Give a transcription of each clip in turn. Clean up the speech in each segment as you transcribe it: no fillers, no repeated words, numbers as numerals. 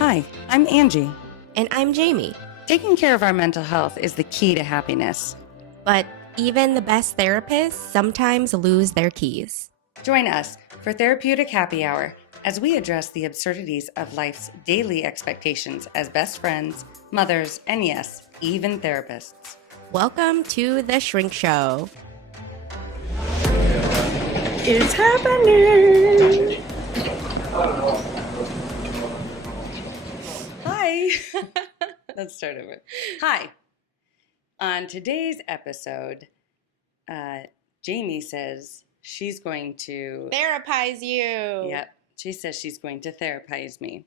Hi, I'm Angee. And I'm Jaime. Taking care of our mental health is the key to happiness. But even the best therapists sometimes lose their keys. Join us for Therapeutic Happy Hour as we address the absurdities of life's daily expectations as best friends, mothers, and yes, even therapists. Welcome to The Shrink Show. It's happening! Hi! Let's start over. Hi! On today's episode, Jaime says she's going to Therapize you. Yep. She says she's going to therapize me.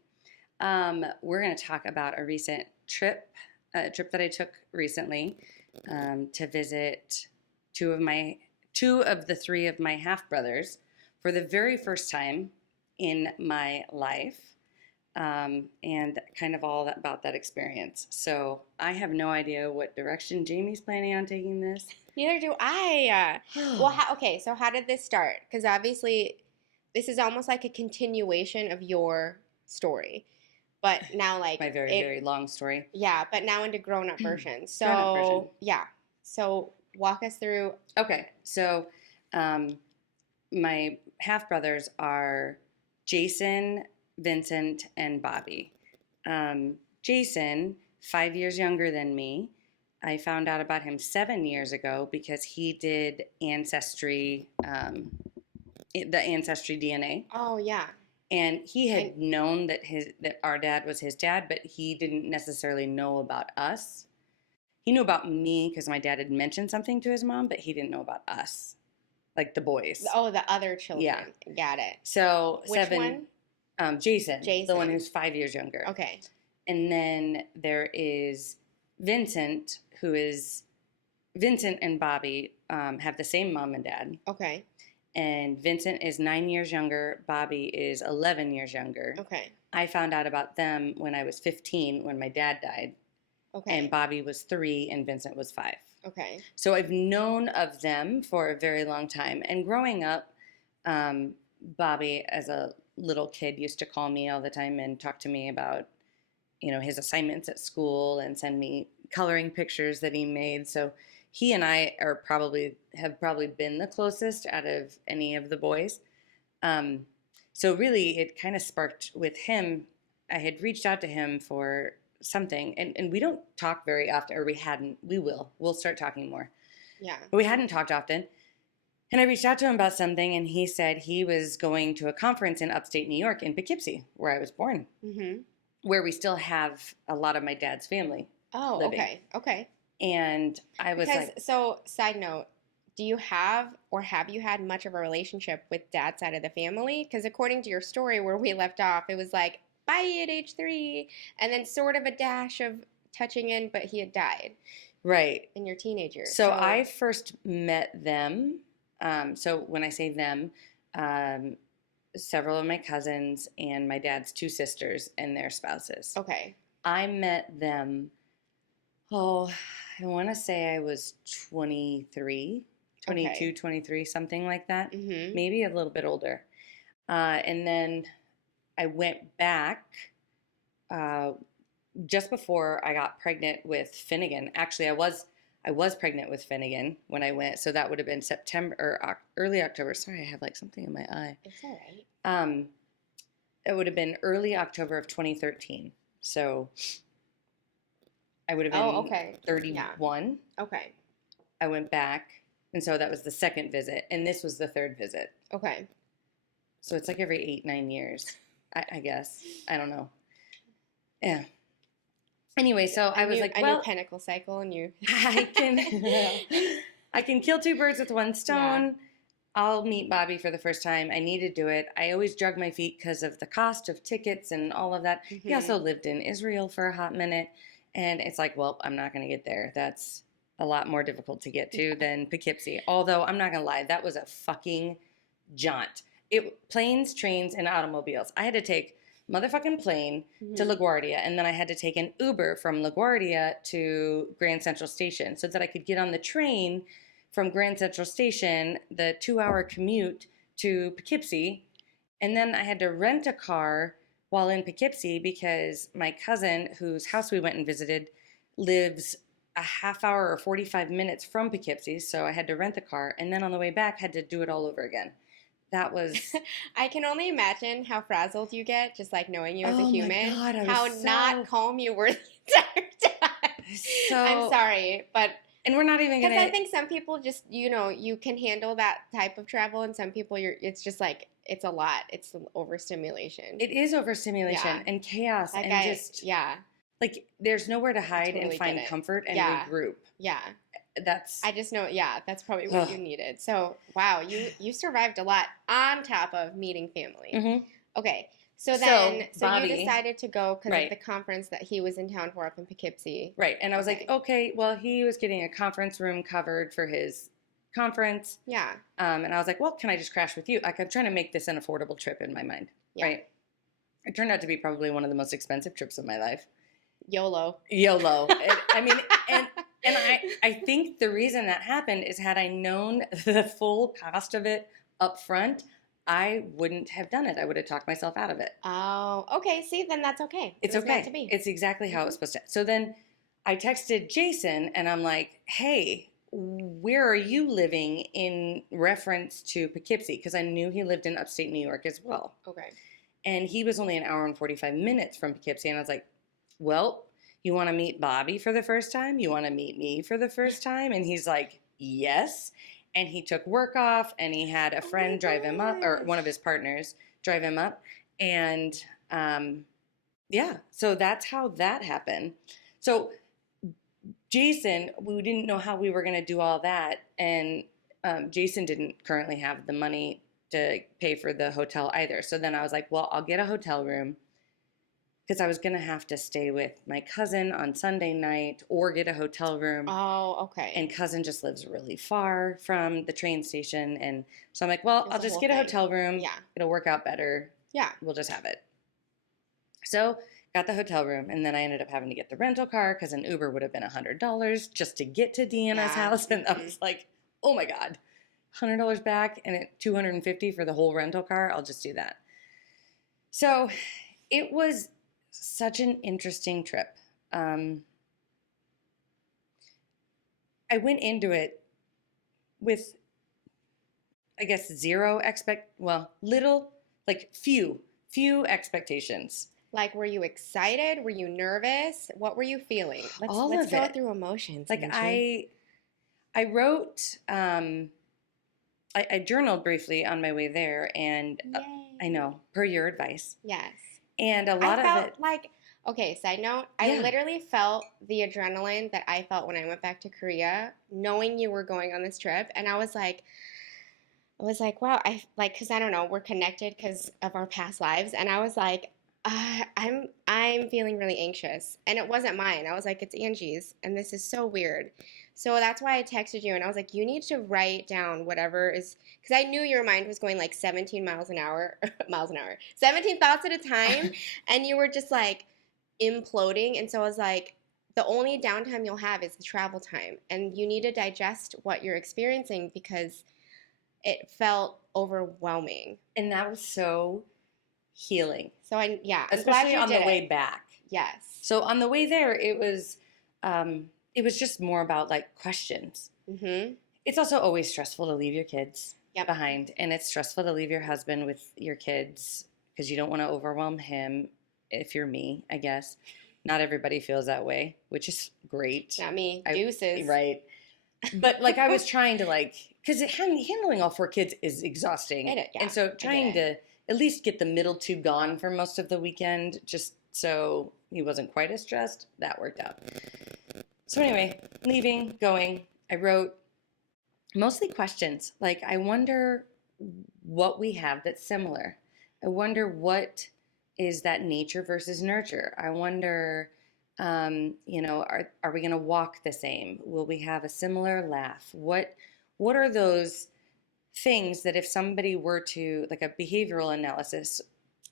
We're going to talk about a recent trip that I took recently to visit two of the three of my half brothers for the very first time in my life, and kind of all about that experience. So I have no idea what direction Jamie's planning on taking this. Neither do I. So how did this start? Because obviously, this is almost like a continuation of your story, but now like my very long story. Yeah, but now into grown-up version. So Grown-up version. Yeah. So walk us through. Okay, so my half brothers are Jason, Vincent, and Bobby. Jason, 5 years younger than me. I found out about him 7 years ago because he did Ancestry, the Ancestry DNA. Oh, yeah. And he had known that our dad was his dad, but he didn't necessarily know about us. He knew about me because my dad had mentioned something to his mom, but he didn't know about us, like the boys. Oh, the other children. Yeah. Got it. So Which one? Jason, the one who's 5 years younger. Okay. And then there is Vincent, Vincent and Bobby have the same mom and dad. Okay. And Vincent is 9 years younger. Bobby is 11 years younger. Okay. I found out about them when I was 15, when my dad died. Okay. And Bobby was 3 and Vincent was 5. Okay. So I've known of them for a very long time. And growing up, Bobby, as a little kid, used to call me all the time and talk to me about, his assignments at school and send me coloring pictures that he made. So he and I have probably been the closest out of any of the boys. So really, it kind of sparked with him. I had reached out to him for something, and we don't talk very often, or we hadn't. We'll start talking more. Yeah. But we hadn't talked often. And I reached out to him about something, and he said he was going to a conference in upstate New York in Poughkeepsie, where I was born, where we still have a lot of my dad's family. Oh, living. Okay. And I was so side note, do you have you had much of a relationship with dad's side of the family? Because according to your story where we left off, it was like, bye at age 3, and then sort of a dash of touching in, but he had died. Right. In your teenager. So I first met them. So when I say them, several of my cousins and my dad's 2 sisters and their spouses. Okay. I met them, I want to say I was 23, 22, 23, something like that. Mm-hmm. Maybe a little bit older. And then I went back just before I got pregnant with Finnegan. Actually, I was pregnant with Finnegan when I went, so that would have been September or early October. Sorry, I have like something in my eye. It's all right. It would have been early October of 2013. So I would have been 31. Yeah. Okay. I went back, and so that was the second visit, and this was the third visit. Okay. So it's like every 8-9 years, I guess. I don't know. Yeah. Anyway, so I was like, well, a new pentacle cycle, and you. I can kill 2 birds with 1 stone. Yeah. I'll meet Bobby for the first time. I need to do it. I always drug my feet because of the cost of tickets and all of that. Mm-hmm. He also lived in Israel for a hot minute. And it's like, well, I'm not going to get there. That's a lot more difficult to get to than Poughkeepsie. Although, I'm not going to lie, that was a fucking jaunt. Planes, trains, and automobiles. I had to take motherfucking plane to LaGuardia, and then I had to take an Uber from LaGuardia to Grand Central Station so that I could get on the train from Grand Central Station, the 2-hour commute to Poughkeepsie, and then I had to rent a car while in Poughkeepsie because my cousin, whose house we went and visited, lives a half hour or 45 minutes from Poughkeepsie. So I had to rent the car. And then on the way back, had to do it all over again. That was... I can only imagine how frazzled you get just like knowing you as a Oh my human. God, I how was not calm you were the entire time. So... I'm sorry, but And we're not even going because to... I think some people just, you know, you can handle that type of travel, and some people it's just like, it's a lot. It's overstimulation. It is overstimulation Yeah. and chaos Like and just... Yeah. Like, there's nowhere to hide totally and find get it. comfort and Yeah. regroup. Yeah. That's... I just know, yeah, that's probably what you needed. So, wow, you survived a lot on top of meeting family. Mm-hmm. Okay. So then, Bobby, you decided to go because right. of the conference that he was in town for up in Poughkeepsie. Right. And I was like, okay, well, he was getting a conference room covered for his conference. Yeah. And I was like, well, can I just crash with you? Like, I'm trying to make this an affordable trip in my mind. Yeah. Right. It turned out to be probably one of the most expensive trips of my life. YOLO. I mean, and I think the reason that happened is had I known the full cost of it up front, I wouldn't have done it. I would have talked myself out of it. Oh, okay. See, then that's okay. It's okay. Meant to be. It's exactly how it was supposed to. So then I texted Jason and I'm like, hey, where are you living in reference to Poughkeepsie? Because I knew he lived in upstate New York as well. Okay. And he was only an hour and 45 minutes from Poughkeepsie. And I was like, well, you want to meet Bobby for the first time? You want to meet me for the first time? And he's like, yes. And he took work off and he had a friend drive him up, or one of his partners drive him up. And yeah, so that's how that happened. So Jason, we didn't know how we were going to do all that. And Jason didn't currently have the money to pay for the hotel either. So then I was like, well, I'll get a hotel room because I was going to have to stay with my cousin on Sunday night or get a hotel room. Oh, okay. And cousin just lives really far from the train station. And so I'm like, well, I'll just get a hotel room. Yeah. It'll work out better. Yeah. We'll just have it. So got the hotel room. And then I ended up having to get the rental car because an Uber would have been $100 just to get to Deanna's house. And I was like, oh my God, $100 back and $250 for the whole rental car. I'll just do that. So it was such an interesting trip. I went into it with, I guess, few expectations. Like, were you excited? Were you nervous? What were you feeling? Let's go through emotions. Like Angee. I wrote, I journaled briefly on my way there, and I know, per your advice. Yes. And a lot of it. Like, okay, side note, I literally felt the adrenaline that I felt when I went back to Korea, knowing you were going on this trip. And I was like, wow, because I don't know, we're connected because of our past lives. And I was like, I'm feeling really anxious. And it wasn't mine. I was like, it's Angee's. And this is so weird. So that's why I texted you and I was like, you need to write down whatever is, because I knew your mind was going like 17 miles an hour, 17 thoughts at a time. And you were just like imploding. And so I was like, the only downtime you'll have is the travel time. And you need to digest what you're experiencing because it felt overwhelming. And that was so healing. So especially on the way back. Yes. So on the way there, it was just more about like questions. Mm-hmm. It's also always stressful to leave your kids behind, and it's stressful to leave your husband with your kids because you don't want to overwhelm him. If you're me, I guess. Not everybody feels that way, which is great. Not me. Deuces. Right. But like I was trying to because handling all 4 kids is exhausting. And so trying to at least get the middle 2 gone for most of the weekend just so he wasn't quite as stressed, that worked out. So anyway, leaving, going, I wrote mostly questions. Like, I wonder what we have that's similar. I wonder what is that nature versus nurture. I wonder, are we going to walk the same? Will we have a similar laugh? What are those things that if somebody were to, like a behavioral analyst, those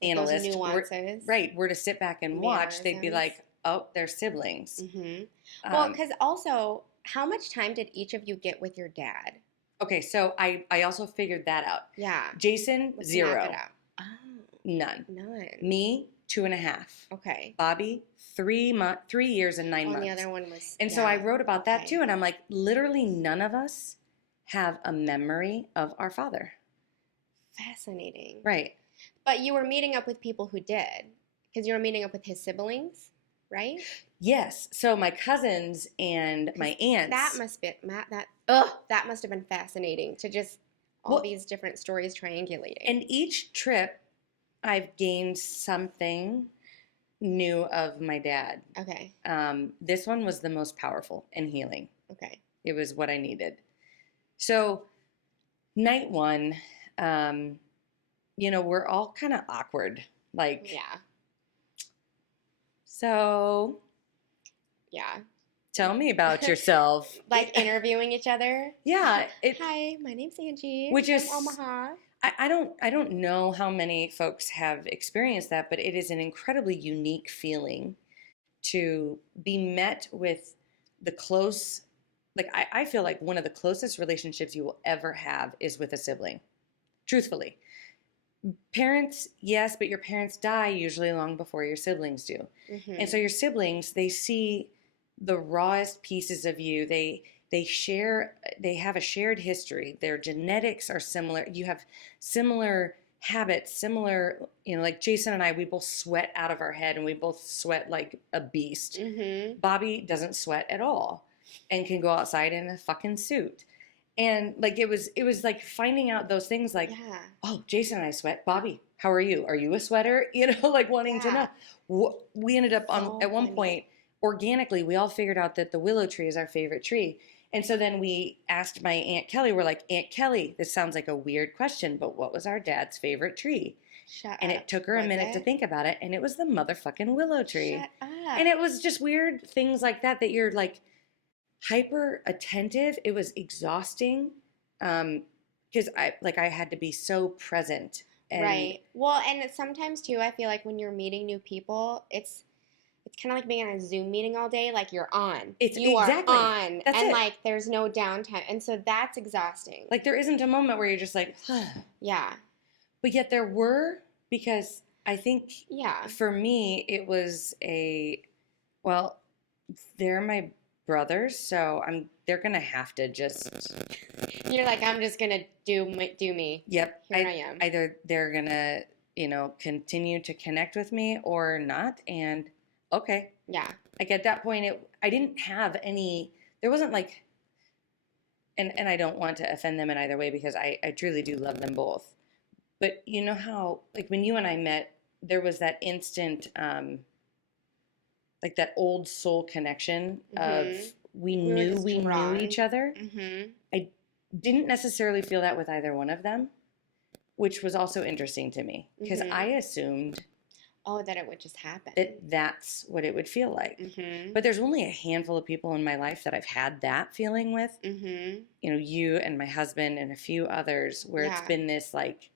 nuances. were to sit back and watch, they'd be like, oh, they're siblings. Mm-hmm. Well, because also, how much time did each of you get with your dad? Okay, so I also figured that out. Yeah. Jason, Let's 0. knock it out. Oh. None. None. Me, 2.5. Okay. Bobby, 3 years and 9 And months. the other one was. And so I wrote about that too. And I'm like, literally none of us have a memory of our father. Fascinating. Right. But you were meeting up with people who did, because you were meeting up with his siblings, right? Yes. So my cousins and my aunts. That must have been fascinating to just all these different stories triangulating. And each trip, I've gained something new of my dad. Okay. This one was the most powerful and healing. Okay. It was what I needed. So night one, we're all kind of awkward. Like, yeah. So, yeah. Tell me about yourself. Like interviewing each other. Yeah. Hi, my name's Angee. Which is from Omaha. I don't know how many folks have experienced that, but it is an incredibly unique feeling to be met with the close, like I feel like one of the closest relationships you will ever have is with a sibling. Truthfully. Parents, yes, but your parents die usually long before your siblings do. Mm-hmm. And so your siblings, they see the rawest pieces of you. They have a shared history. Their genetics are similar. You have similar habits, similar, like Jason and I, we both sweat out of our head and we both sweat like a beast. Mm-hmm. Bobby doesn't sweat at all and can go outside in a fucking suit. And like it was like finding out those things like, oh, Jason and I sweat. Bobby, how are you? Are you a sweater? Like wanting to know. We ended up at one point, organically, we all figured out that the willow tree is our favorite tree. And so then we asked my Aunt Kelly, we're like, Aunt Kelly, this sounds like a weird question, but what was our dad's favorite tree? And it took her a minute to think about it. And it was the motherfucking willow tree. Shut up. And it was just weird things like that you're like, hyper attentive. It was exhausting because I had to be so present. Right. Well, and sometimes too, I feel like when you're meeting new people, it's kind of like being on a Zoom meeting all day. Like you're on. You are on. That's it. Like there's no downtime. And so that's exhausting. Like there isn't a moment where you're just like, yeah. But yet there were, because I think for me it was they're my brothers, so they're gonna have to just. You're like, I'm just gonna do me. Yep. Here I am. Either they're gonna, continue to connect with me or not, and okay. Yeah. Like at that point, I didn't have any. There wasn't like. And I don't want to offend them in either way because I truly do love them both, but you know how like when you and I met, there was that instant. Like that old soul connection of we knew each other. Mm-hmm. I didn't necessarily feel that with either one of them, which was also interesting to me because I assumed that it would just happen. That's what it would feel like. Mm-hmm. But there's only a handful of people in my life that I've had that feeling with. Mm-hmm. You and my husband and a few others where it's been this like,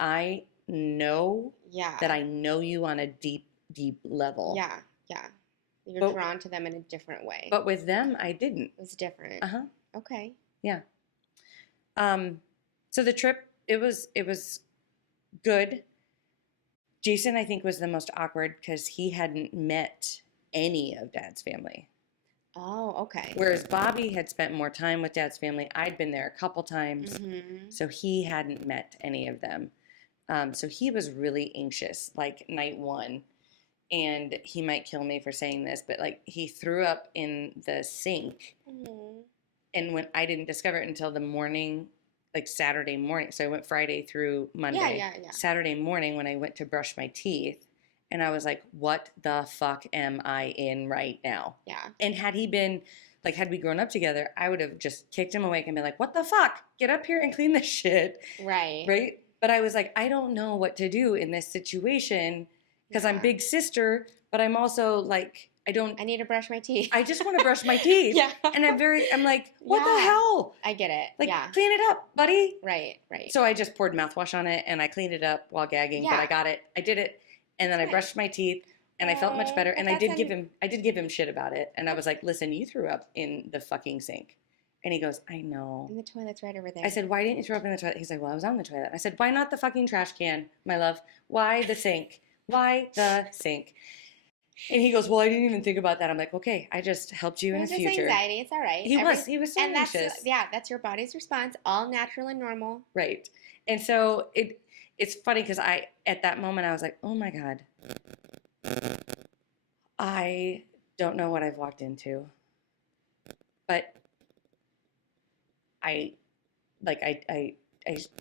I know that I know you on a deep, deep level. Yeah. Yeah. You're drawn to them in a different way. But with them, I didn't. It was different. Uh-huh. Okay. Yeah. So the trip, it was good. Jason, I think, was the most awkward because he hadn't met any of Dad's family. Oh, okay. Whereas Bobby had spent more time with Dad's family. I'd been there a couple times. Mm-hmm. So he hadn't met any of them. So he was really anxious, like night one. And he might kill me for saying this, but like he threw up in the sink. Mm-hmm. And when I didn't discover it until the morning, like Saturday morning. So I went Friday through Monday. Yeah. Saturday morning when I went to brush my teeth. And I was like, what the fuck am I in right now? Yeah. And had we grown up together, I would have just kicked him awake and been like, what the fuck? Get up here and clean this shit. Right. Right? But I was like, I don't know what to do in this situation. Because I'm big sister, but I'm also like, I need to brush my teeth. I just want to brush my teeth. Yeah. And I'm like, what the hell? I get it. Like, clean it up, buddy. Right. So I just poured mouthwash on it and I cleaned it up while gagging, but I got it. I did it. And then I brushed my teeth and I felt much better. And I did give him shit about it. And I was like, listen, you threw up in the fucking sink. And he goes, I know. And the toilet's right over there. I said, why didn't you throw up in the toilet? He's like, well, I was on the toilet. I said, why not the fucking trash can, my love? Why the sink? Why the sink? And he goes, well, I didn't even think about that. I'm like, okay, I just helped you in the It was just future. anxiety. It's all right. He was so and anxious. that's your body's response. All natural and normal. Right. And so it's funny because at that moment, I was like, oh my God, I don't know what I've walked into, but I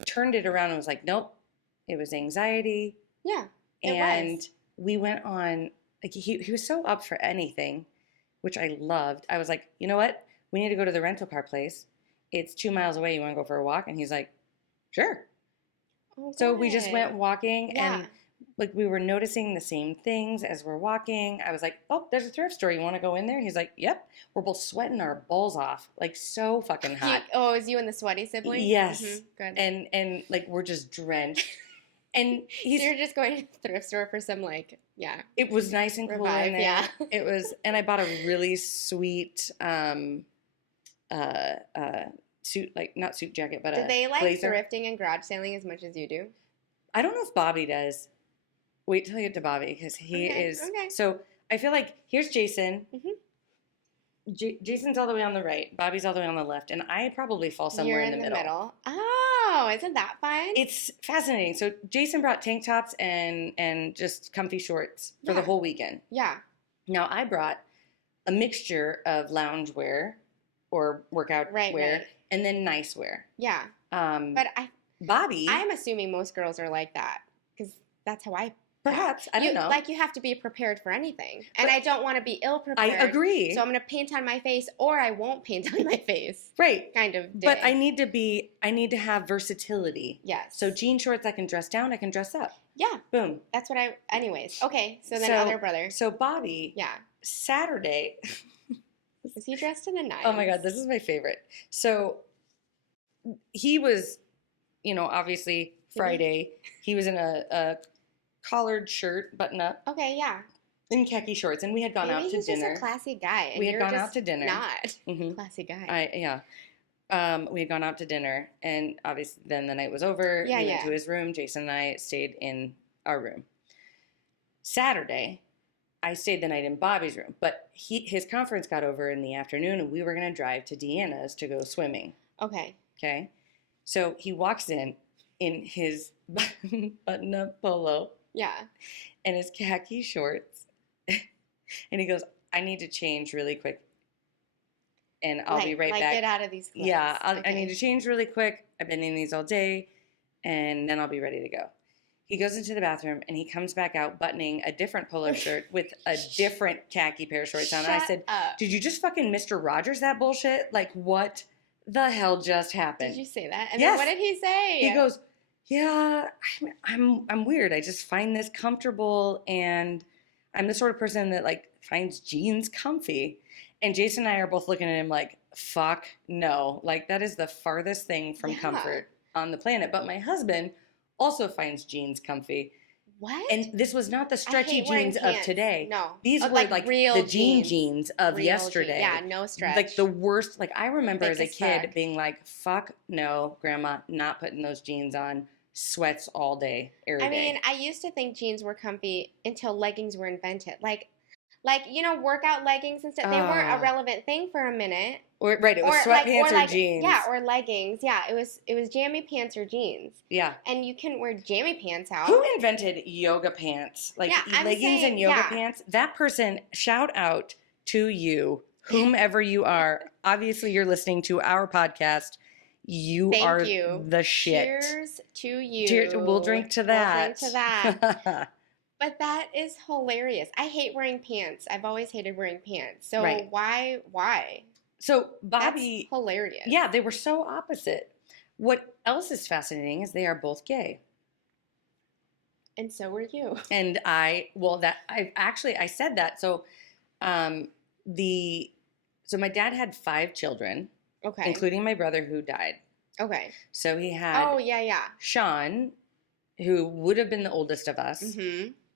turned it around and was like, nope, it was anxiety. Yeah. And we went on, like, he was so up for anything, which I loved. I was like, you know what? We need to go to the rental car place. It's 2 miles away. You want to go for a walk? And he's like, sure. Oh, So we just went walking, Yeah. and like we were noticing the same things as we're walking. I was like, oh, there's a thrift store. You want to go in there? He's like, yep. We're both sweating our balls off, like so fucking hot. It was you and the sweaty sibling? Yes. Good. And like we're just drenched. And so you're just going to the thrift store for some it was nice and cool in there. Yeah. It was, and I bought a really sweet suit, like not suit jacket, but Did they like blazer. thrifting and garage selling as much as you do? I don't know if Bobby does. Wait till you get to Bobby because he is. Okay. So I feel like here's Jason. Mm-hmm. Jason's all the way on the right. Bobby's all the way on the left, and I probably fall somewhere You're in the middle. Oh, isn't that fun? It's fascinating. So Jason brought tank tops and just comfy shorts for the whole weekend. Yeah. Now I brought a mixture of loungewear or workout wear and then nice wear. Yeah. But Bobby, I'm assuming most girls are like that because that's how I. Perhaps. I don't know. Like, you have to be prepared for anything. And I don't want to be ill-prepared. I agree. So I'm going to paint on my face, or I won't paint on my face. Right. Kind of day. But I need to have versatility. Yes. So jean shorts, I can dress down, I can dress up. Yeah. Boom. That's what anyways. Okay. So then other brother. So Bobby. Yeah. Saturday. Was he dressed in the nines? Oh my God, this is my favorite. So he was, obviously Friday, he was in a collared shirt, button up. Okay, yeah. In khaki shorts, and we had gone out to dinner. He's just a classy guy. And we had gone out to dinner. Not mm-hmm. classy guy. We had gone out to dinner, and obviously then the night was over. Yeah, he went to his room. Jason and I stayed in our room. Saturday, I stayed the night in Bobby's room, but his conference got over in the afternoon, and we were going to drive to Deanna's to go swimming. Okay. So he walks in his button-up polo. Yeah. And his khaki shorts. And he goes, I need to change really quick. And I'll be right back. Get out of these clothes. Yeah, I need to change really quick. I've been in these all day. And then I'll be ready to go. He goes into the bathroom and he comes back out buttoning a different polo shirt with a different khaki pair of shorts on. And I said, did you just fucking Mr. Rogers that bullshit? Like, what the hell just happened? Did you say that? And yes. Then what did he say? He goes, yeah, I'm weird. I just find this comfortable, and I'm the sort of person that like finds jeans comfy. And Jason and I are both looking at him like, fuck no. Like, that is the farthest thing from comfort on the planet. But my husband also finds jeans comfy. What? And this was not the stretchy jeans of today. No. These were like real the jeans of yesterday. Yeah, no stretch. Like the worst. Like, I remember Thick as a as kid fuck. being like, fuck no, grandma, not putting those jeans on. Sweats all day, every day. I mean, I used to think jeans were comfy until leggings were invented. Like workout leggings and stuff. They weren't a relevant thing for a minute. It was sweatpants or jeans. Yeah, or leggings. Yeah, it was jammy pants or jeans. Yeah. And you couldn't wear jammy pants out. Who invented yoga pants? Like leggings and yoga pants? That person, shout out to you, whomever you are. Obviously, you're listening to our podcast. You are the shit. Cheers to you. Cheers. We'll drink to that. We'll drink to that. But that is hilarious. I hate wearing pants. I've always hated wearing pants. So why? So Bobby. That's hilarious. Yeah, they were so opposite. What else is fascinating is they are both gay. And so were you. And I said that. So, so my dad had 5 children. Okay. Including my brother who died. Okay. So he had Sean, who would have been the oldest of us,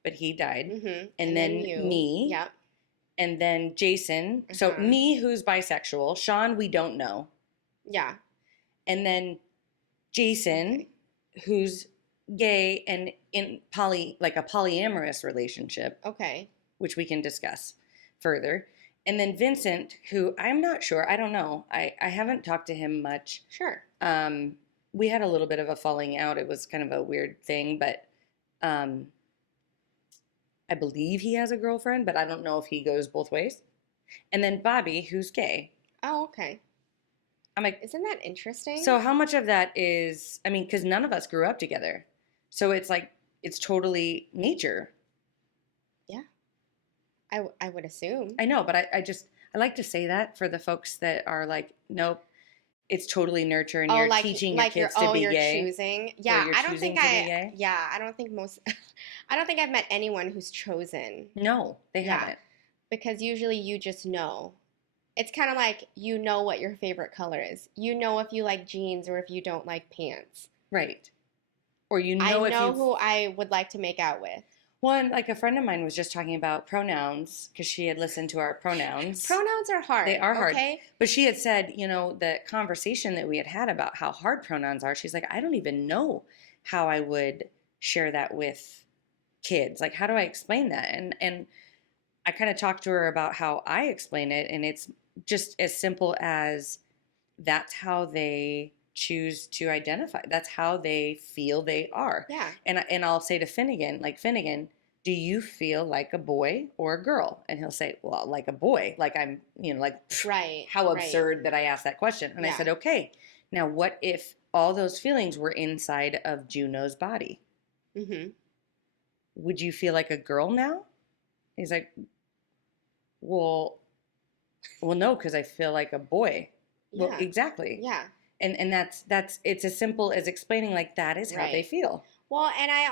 but he died. Mm-hmm. And then me. Yep. And then Jason. So me, who's bisexual. Sean, we don't know. Yeah. And then Jason, who's gay and in like a polyamorous relationship, Okay. which we can discuss further. And then Vincent, who I'm not sure, I don't know. I haven't talked to him much. Sure. We had a little bit of a falling out. It was kind of a weird thing, but I believe he has a girlfriend, but I don't know if he goes both ways. And then Bobby, who's gay. Oh, okay. I'm like, isn't that interesting? so how much of that is, I mean, because none of us grew up together. So it's like, it's totally nature. Yeah. I would assume. I know, but I like to say that for the folks that are like, nope, it's totally nurture and you're teaching your kids to be you're gay. choosing. Yeah, I don't think I don't think I don't think I've met anyone who's chosen. No, they haven't. Because usually you just know. It's kind of like you know what your favorite color is. You know if you like jeans or if you don't like pants. Right. Or you know I know who I would like to make out with. One, like a friend of mine was just talking about pronouns because she had listened to our pronouns. Pronouns are hard. They are hard. Okay? But she had said, you know, the conversation that we had about how hard pronouns are, she's like, I don't even know how I would share that with kids. Like, how do I explain that? And I kind of talked to her about how I explain it, and it's just as simple as that's how they choose to identify. That's how they feel they are. Yeah. And I'll say to Finnegan, like, Finnegan, do you feel like a boy or a girl? And he'll say, well, like a boy. Like I'm, you know, like, right. How absurd that I asked that question. And I said, okay, now what if all those feelings were inside of Juno's body? Mm-hmm. Would you feel like a girl now? He's like, well, no, because I feel like a boy. Yeah. Well, exactly. Yeah. And that's it's as simple as explaining like that is how they feel. Well, and I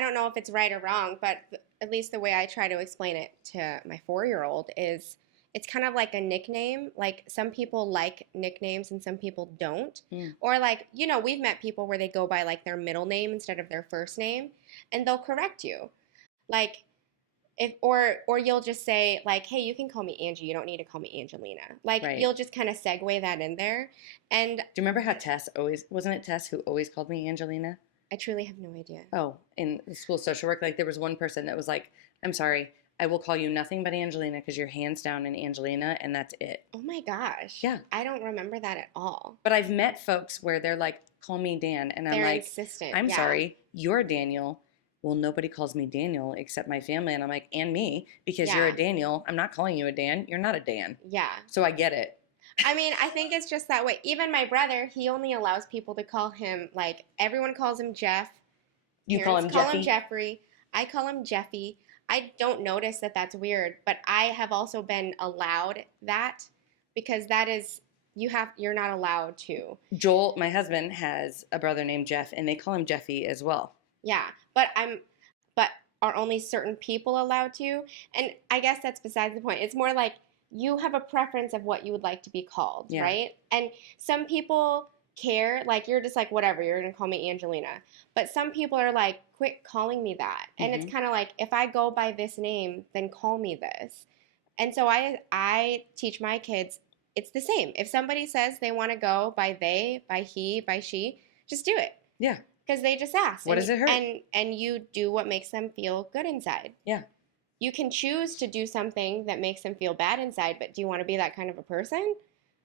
don't know if it's right or wrong, but at least the way I try to explain it to my 4-year-old is it's kind of like a nickname. Like some people like nicknames and some people don't. Mm. Or like, you know, we've met people where they go by like their middle name instead of their first name and they'll correct you. Like or you'll just say like, hey, you can call me Angee. You don't need to call me Angelina. Like you'll just kind of segue that in there. And do you remember how Tess wasn't it Tess who always called me Angelina? I truly have no idea. Oh, in school social work, like there was one person that was like, I'm sorry, I will call you nothing but Angelina because you're hands down an Angelina and that's it. Oh my gosh. Yeah. I don't remember that at all. But I've met folks where they're like, call me Dan. And I'm like, insistent. I'm sorry, you're Daniel. Well, nobody calls me Daniel except my family. And I'm like, and me, because you're a Daniel. I'm not calling you a Dan. You're not a Dan. Yeah. So I get it. I mean, I think it's just that way. Even my brother, he only allows people to call him, like, everyone calls him Jeff. You call him Jeffy? Jeffrey. I call him Jeffy. I don't notice that that's weird, but I have also been allowed that because that is, you're not allowed to. Joel, my husband, has a brother named Jeff, and they call him Jeffy as well. Yeah, but are only certain people allowed to? And I guess that's besides the point. It's more like you have a preference of what you would like to be called, right? And some people care, like you're just like, whatever, you're going to call me Angelina. But some people are like, quit calling me that. And it's kind of like, if I go by this name, then call me this. And so I teach my kids, it's the same. If somebody says they want to go by they, by he, by she, just do it. Yeah. Because they just asked. What does it hurt? And you do what makes them feel good inside. Yeah. You can choose to do something that makes them feel bad inside, but do you want to be that kind of a person?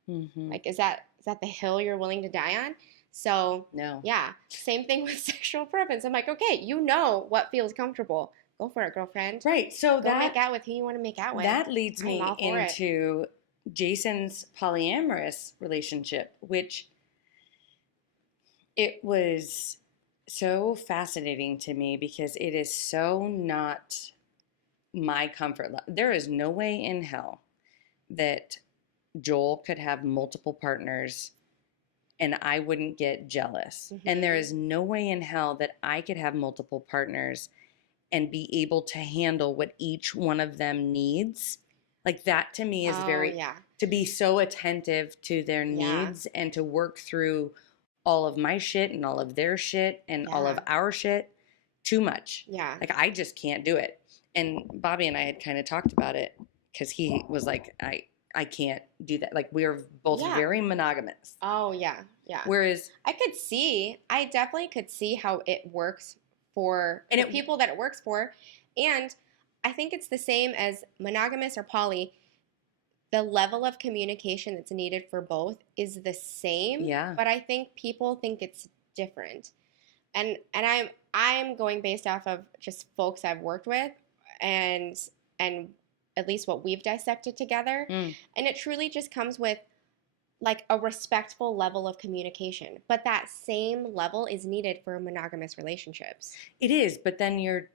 Mm-hmm. Like, is that the hill you're willing to die on? So, no. Yeah. Same thing with sexual preference. I'm like, okay, you know what feels comfortable. Go for it, girlfriend. Right. So Go make out with who you want to make out with. That leads me into Jason's polyamorous relationship, which it was so fascinating to me because it is so not my comfort level. There is no way in hell that Joel could have multiple partners and I wouldn't get jealous. Mm-hmm. And there is no way in hell that I could have multiple partners and be able to handle what each one of them needs. Like that to me is to be so attentive to their needs and to work through all of my shit and all of their shit and all of our shit. Too much. Yeah. Like I just can't do it. And Bobby and I had kind of talked about it because he was like, I can't do that. Like we're both Yeah. very monogamous. Oh, yeah. Yeah. Whereas I definitely could see how it works for And the people that it works for. And I think it's the same as monogamous or poly. The level of communication that's needed for both is the same. Yeah. But I think people think it's different. And I'm going based off of just folks I've worked with and at least what we've dissected together. Mm. And it truly just comes with like a respectful level of communication. But that same level is needed for monogamous relationships. It is, but then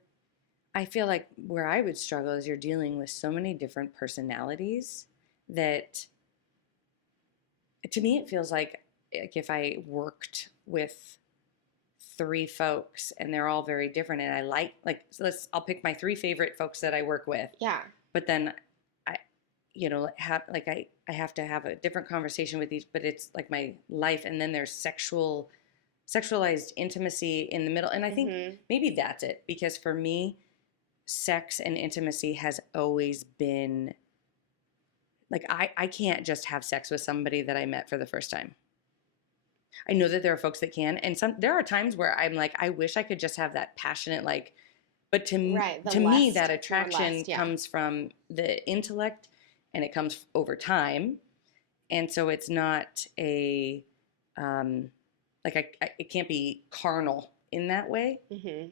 I feel like where I would struggle is you're dealing with so many different personalities that to me it feels like if I worked with 3 folks and they're all very different and I I'll pick my 3 favorite folks that I work with. Yeah. But then I have to have a different conversation with each, but it's like my life, and then there's sexualized intimacy in the middle. And I think maybe that's it, because for me, sex and intimacy has always been like, I can't just have sex with somebody that I met for the first time. I know that there are folks that can, and there are times where I'm like, I wish I could just have that passionate, like, but to me, that attraction comes from the intellect, and it comes over time, and so it's not a it can't be carnal in that way. Mm-hmm.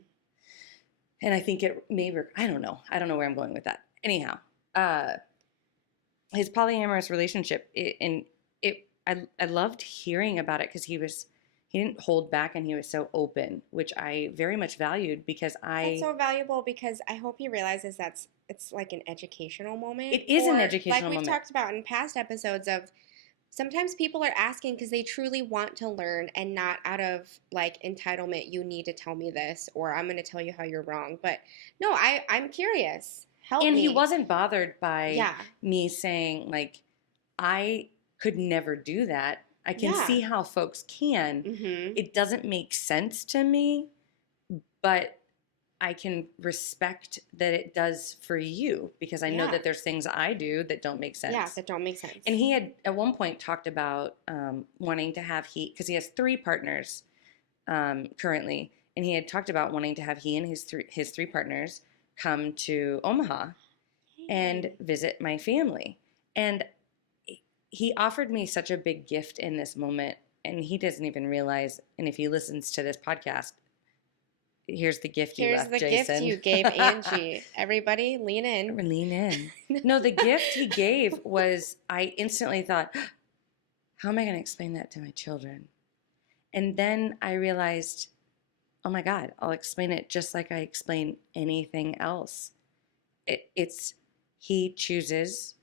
And I think I don't know where I'm going with that. Anyhow, his polyamorous relationship, I loved hearing about it because he didn't hold back and he was so open, which I very much valued because That's so valuable, because I hope he realizes it's like an educational moment. It is an educational moment. Like we've talked about in past episodes of sometimes people are asking because they truly want to learn and not out of like entitlement, you need to tell me this or I'm going to tell you how you're wrong. But no, I'm curious. Help me. And he wasn't bothered by me saying like, I could never do that. I can see how folks can. Mm-hmm. It doesn't make sense to me, but I can respect that it does for you, because I know that there's things I do that don't make sense. Yeah, that don't make sense. And he had at one point talked about wanting to have because he has 3 partners currently, and he had talked about wanting to have he and his 3 partners come to Omaha and visit my family. And he offered me such a big gift in this moment, and he doesn't even realize, and if he listens to this podcast, here's the gift you left, Jason. Here's the gift you gave Angee. Everybody, lean in. Lean in. No, the gift he gave was, I instantly thought, how am I going to explain that to my children? And then I realized, oh my God, I'll explain it just like I explain anything else. He chooses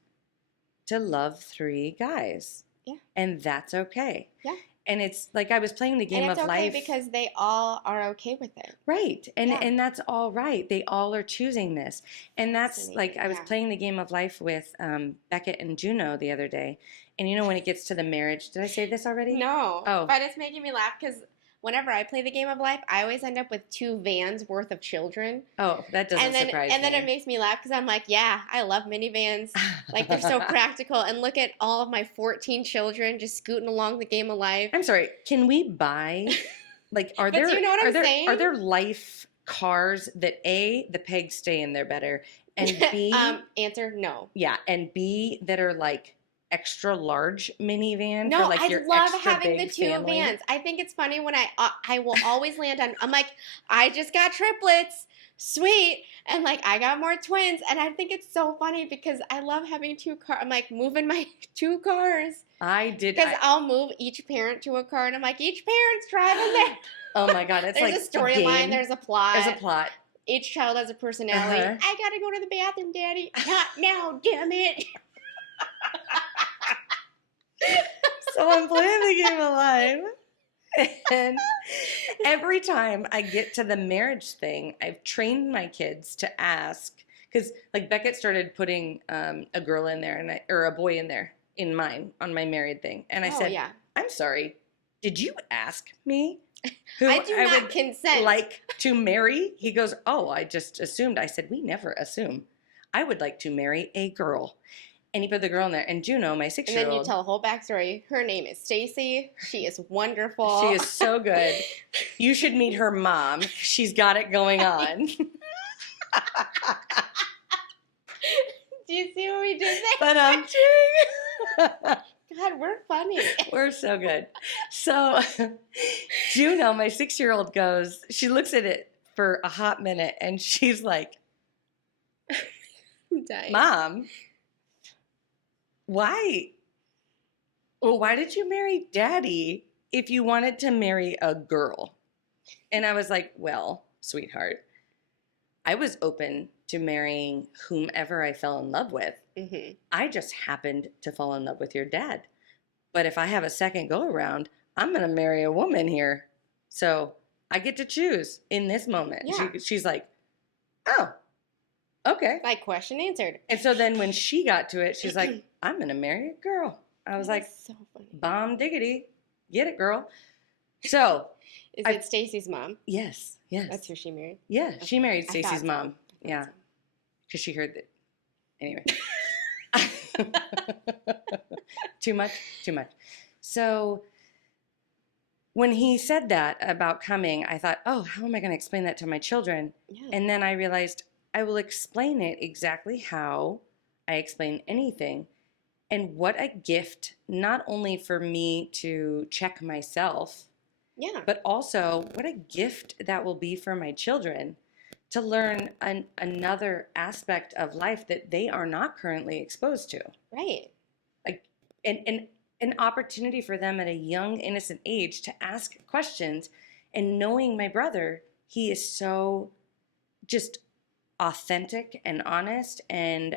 to love 3 guys. Yeah. And that's okay. Yeah. And it's like I was playing the game of life. And it's okay because they all are okay with it. Right. And that's all right. They all are choosing this. And that's like I was playing the game of life with Beckett and Juno the other day. And you know when it gets to the marriage, did I say this already? No. Oh. But it's making me laugh because whenever I play the game of life, I always end up with 2 vans worth of children. Oh, that doesn't surprise me. And then it makes me laugh because I'm like, yeah, I love minivans. Like, they're so practical. And look at all of my 14 children just scooting along the game of life. I'm sorry. Can we buy, like, are there, do you know what I'm saying? Are there life cars that A, the pegs stay in there better, and B, answer no. Yeah, and B, that are like extra large minivan for like your love extra having big the 2 family. vans. I think it's funny when I will always land on, I'm like, I just got triplets, sweet, and like I got more twins, and I think it's so funny because I love having 2 cars. I'm like moving my 2 cars. I did because I'll move each parent to a car, and I'm like, each parent's driving there. Oh my God, it's there's like a storyline. There's a plot. There's a plot. Each child has a personality. I gotta go to the bathroom, Daddy. Not now, damn it. So I'm playing the game of life, and every time I get to the marriage thing, I've trained my kids to ask, because like Beckett started putting a girl in there or a boy in there in mine on my married thing, and I said, I'm sorry, did you ask me who I do not consent like to marry? He goes, oh, I just assumed. I said, we never assume. I would like to marry a girl. And he put the girl in there. And Juno, my And 6-year-old. then you tell a whole backstory. Her name is Stacy. She is wonderful. She is so good. You should meet her mom. She's got it going on. Do you see what we did there? But God, we're funny. we're so good. So Juno, my 6-year-old, she looks at it for a hot minute and she's like, I'm dying. Mom, why? Well, why did you marry Daddy if you wanted to marry a girl? And I was like, well, sweetheart, I was open to marrying whomever I fell in love with. Mm-hmm. I just happened to fall in love with your dad. But if I have a second go around, I'm going to marry a woman here. So I get to choose in this moment. Yeah. She's like, oh, okay. Like, question answered. And so then when she got to it, she's like, I'm going to marry a girl. I was like, That's so funny. bomb diggity. Get it, girl. So. Is it Stacy's mom? Yes. That's who she married? Yeah, Okay. she married I Stacy's thought so. mom. Yeah, because she heard that. Anyway. Too much? Too much. So when he said that about coming, I thought, oh, how am I going to explain that to my children? Yeah. And then I realized I will explain it exactly how I explain anything. And what a gift, not only for me to check myself, Yeah. but also what a gift that will be for my children to learn another aspect of life that they are not currently exposed to. Right. Like an opportunity for them at a young, innocent age to ask questions. And knowing my brother, he is so just authentic and honest and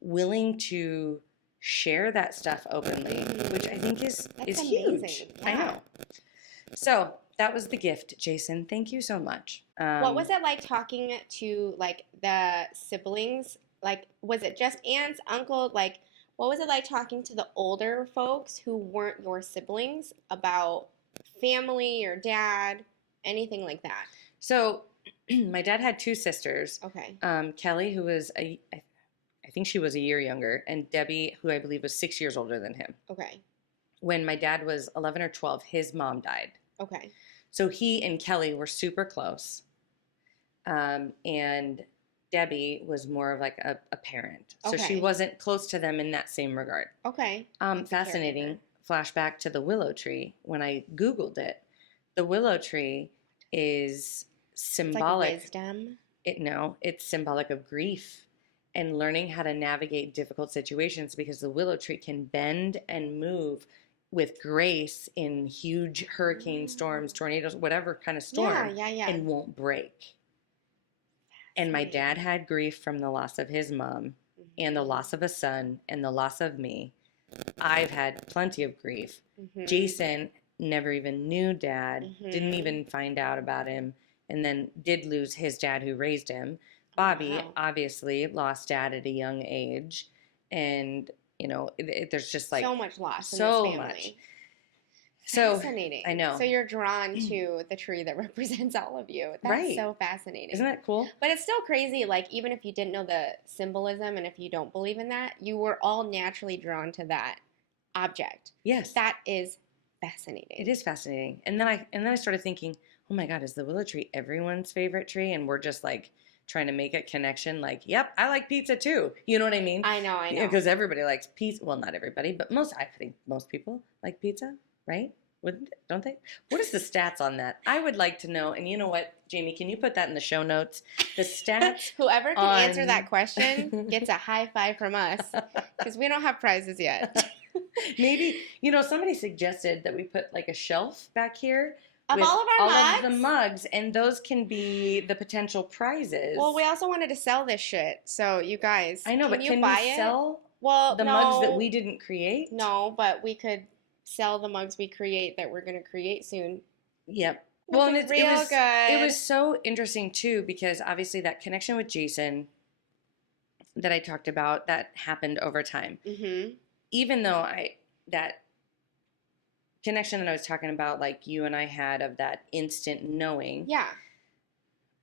willing to share that stuff openly, which I think is huge. Amazing. I Yeah. know. So that was the gift, Jason. Thank you so much. What was it like talking to, like, the siblings? Like, was it just aunts, uncles? Like, what was it like talking to the older folks who weren't your siblings about family or dad, anything like that? So my dad had 2 sisters. Okay. Kelly, who was I think she was a year younger, and Debbie, who I believe was 6 years older than him. Okay. When my dad was 11 or 12, his mom died. Okay. So he and Kelly were super close. And Debbie was more of like a parent. So she Okay. wasn't close to them in that same regard. Okay. Fascinating flashback to the willow tree. When I Googled it, the willow tree is symbolic. It's like wisdom. It's symbolic of grief and learning how to navigate difficult situations, because the willow tree can bend and move with grace in huge hurricane storms, tornadoes, whatever kind of storm, Yeah. and won't break. And my dad had grief from the loss of his mom and the loss of a son and the loss of me. I've had plenty of grief. Mm-hmm. Jason never even knew Dad, didn't Mhm. even find out about him, and then did lose his dad who raised him. Bobby Wow. obviously lost Dad at a young age, and there's just like so much loss so in this family. much. So Fascinating. I know. So you're drawn to the tree that represents all of you. That's Right. so fascinating. Isn't that cool? But it's still crazy, like, even if you didn't know the symbolism and if you don't believe in that, you were all naturally drawn to that object. Yes. That is fascinating. It is fascinating. And then I started thinking, oh my God, is the willow tree everyone's favorite tree? And we're just like trying to make a connection, like, yep, I like pizza too. You know what I mean? I know. Because everybody likes pizza. Well, not everybody, but I think most people like pizza, right? Wouldn't it? Don't they? What is the stats on that? I would like to know. And you know what, Jamie, can you put that in the show notes? The stats. Whoever can answer on- that question gets a high five from us, because we don't have prizes yet. Maybe, somebody suggested that we put like a shelf back here Of with all of our mugs? of the mugs, and those can be the potential prizes. Well, we also wanted to sell this shit, so you guys, I know, but you can buy we it? sell Well, the no, mugs that we didn't create? No, but we could sell the mugs we create that we're going to create soon. Yep. Which Well, and is it real was good. it was so interesting too, because obviously that connection with Jason that I talked about, that happened over time. Mm-hmm. Even though that connection that I was talking about, like you and I had, of that instant knowing. Yeah.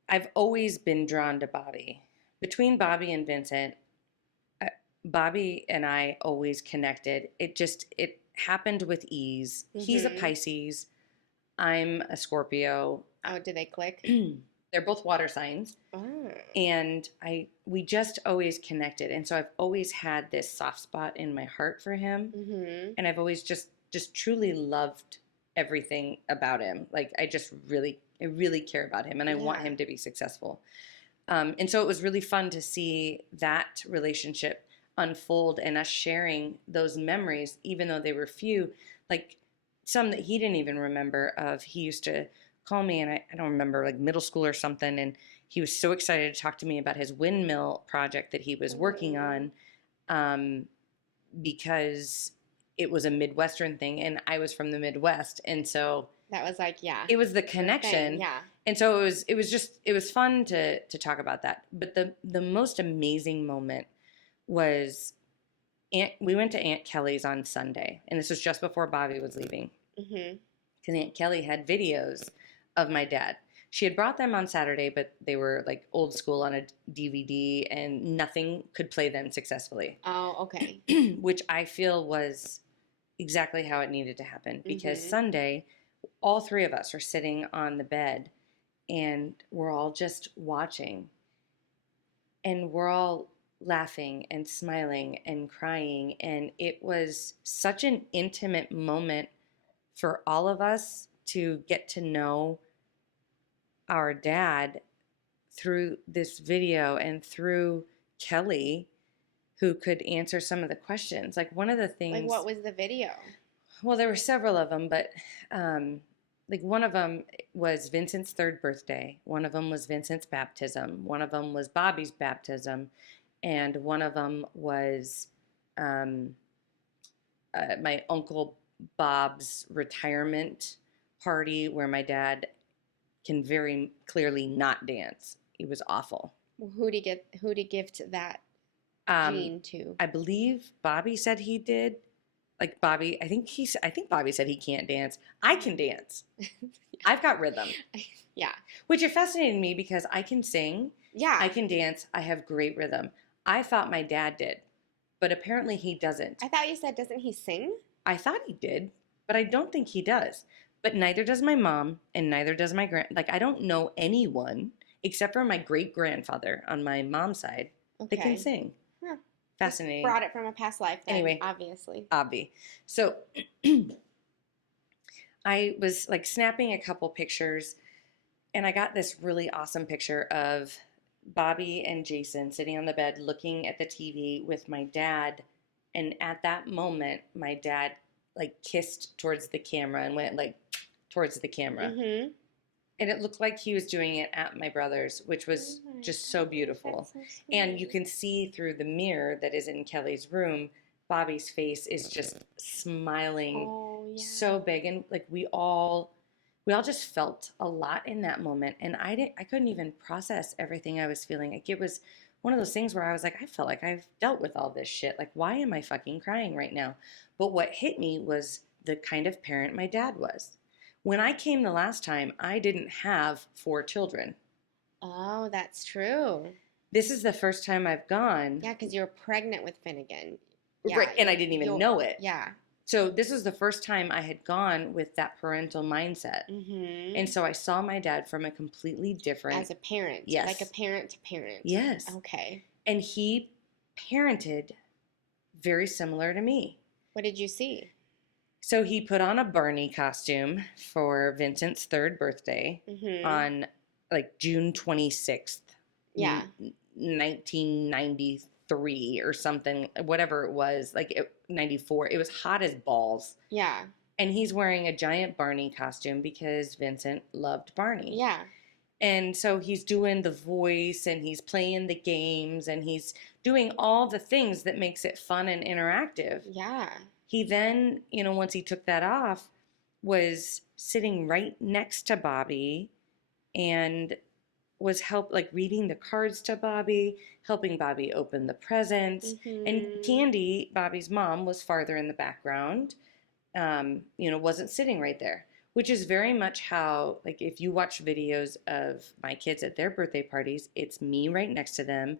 I've always been drawn to Bobby. Between Bobby and Vincent, Bobby and I always connected. It happened with ease. He's a Mm-hmm. Pisces. I'm a Scorpio. Oh, did they click? They're both water signs. Oh. And we just always connected. And so I've always had this soft spot in my heart for him. Mm-hmm. And I've always just truly loved everything about him. Like I really care about him and I want Yeah. him to be successful. And so it was really fun to see that relationship unfold and us sharing those memories, even though they were few, like some that he didn't even remember of. He used to call me, and I don't remember, like middle school or something, and he was so excited to talk to me about his windmill project that he was working on, because it was a Midwestern thing, and I was from the Midwest, and so That was like, yeah. it was the your connection. thing, yeah. And so it was fun to talk about that. But the most amazing moment was we went to Aunt Kelly's on Sunday, and this was just before Bobby was leaving. Mm-hmm. Because Aunt Kelly had videos of my dad. She had brought them on Saturday, but they were like old school on a DVD, and nothing could play them successfully. Oh, okay. Which I feel was exactly how it needed to happen. Because Mhm. Sunday, all three of us are sitting on the bed, and we're all just watching. And we're all laughing and smiling and crying. And it was such an intimate moment for all of us to get to know our dad through this video and through Kelly, who could answer some of the questions. Like one of the things, Like, what was the video? well, there were several of them, but like one of them was Vincent's third birthday. One of them was Vincent's baptism. One of them was Bobby's baptism. And one of them was my Uncle Bob's retirement party, where my dad can very clearly not dance. He was awful. Who to gift that gene to? I believe Bobby said he did. Like Bobby, I think Bobby said he can't dance. I can dance. I've got rhythm. Yeah. Which it fascinated me because I can sing. Yeah. I can dance. I have great rhythm. I thought my dad did, but apparently he doesn't. I thought you said, doesn't he sing? I thought he did, but I don't think he does. But neither does my mom, and neither does my I don't know anyone except for my great grandfather on my mom's side that can sing. Yeah. Fascinating. Brought it from a past life then, anyway, obviously. So I was like snapping a couple pictures, and I got this really awesome picture of Bobby and Jason sitting on the bed looking at the TV with my dad. And at that moment, my dad like kissed towards the camera and went like towards the camera. Mm-hmm. And it looked like he was doing it at my brother's, which was just so beautiful. So and you can see through the mirror that is in Kelly's room, Bobby's face is just smiling so big. And like we all just felt a lot in that moment. And I couldn't even process everything I was feeling. Like it was one of those things where I was like, I felt like I've dealt with all this shit. Like, why am I fucking crying right now? But what hit me was the kind of parent my dad was. When I came the last time, I didn't have 4 children. Oh, that's true. This is the first time I've gone. Yeah, because you were pregnant with Finnegan. Yeah, right, and I didn't even know it. Yeah. So this was the first time I had gone with that parental mindset. Mm-hmm. And so I saw my dad from a completely different... As a parent. Yes. Like a parent to parent. Yes. Okay. And he parented very similar to me. What did you see? So he put on a Barney costume for Vincent's 3rd birthday on like June 26th. Yeah. 1993 or something, whatever it was, 94. It was hot as balls. Yeah. And he's wearing a giant Barney costume because Vincent loved Barney. Yeah. And so he's doing the voice and he's playing the games and he's doing all the things that makes it fun and interactive. Yeah. He then, once he took that off, was sitting right next to Bobby and was reading the cards to Bobby, helping Bobby open the presents. Mm-hmm. And Candy, Bobby's mom, was farther in the background, wasn't sitting right there, which is very much how, if you watch videos of my kids at their birthday parties, it's me right next to them.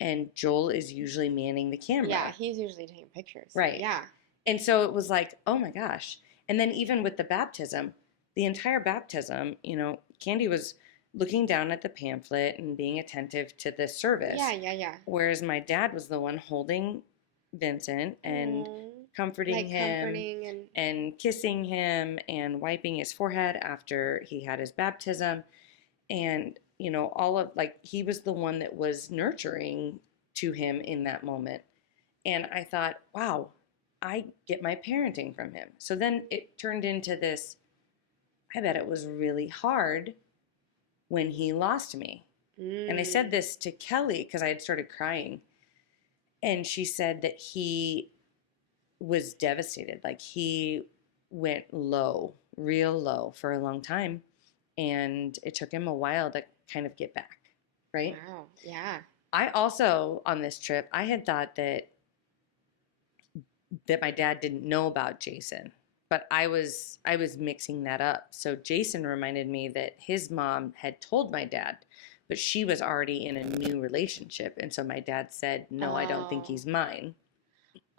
and Joel is usually manning the camera. Yeah, he's usually taking pictures. Right. Yeah. And so it was like, oh my gosh. And then even with the baptism, the entire baptism, you know, Candy was looking down at the pamphlet and being attentive to the service. Yeah. Whereas my dad was the one holding Vincent and comforting him and kissing him and wiping his forehead after he had his baptism. And, you know, all of, like, he was the one that was nurturing to him in that moment. And I thought, wow, I get my parenting from him. So then it turned into this, I bet it was really hard when he lost me. And I said this to Kelly because I had started crying. And she said that he was devastated. Like, he went low, real low for a long time. And it took him a while to kind of get back, right? Wow, yeah. I also, on this trip, I had thought that my dad didn't know about Jason, but I was mixing that up. So Jason reminded me that his mom had told my dad, but she was already in a new relationship. And so my dad said, no, I don't think he's mine.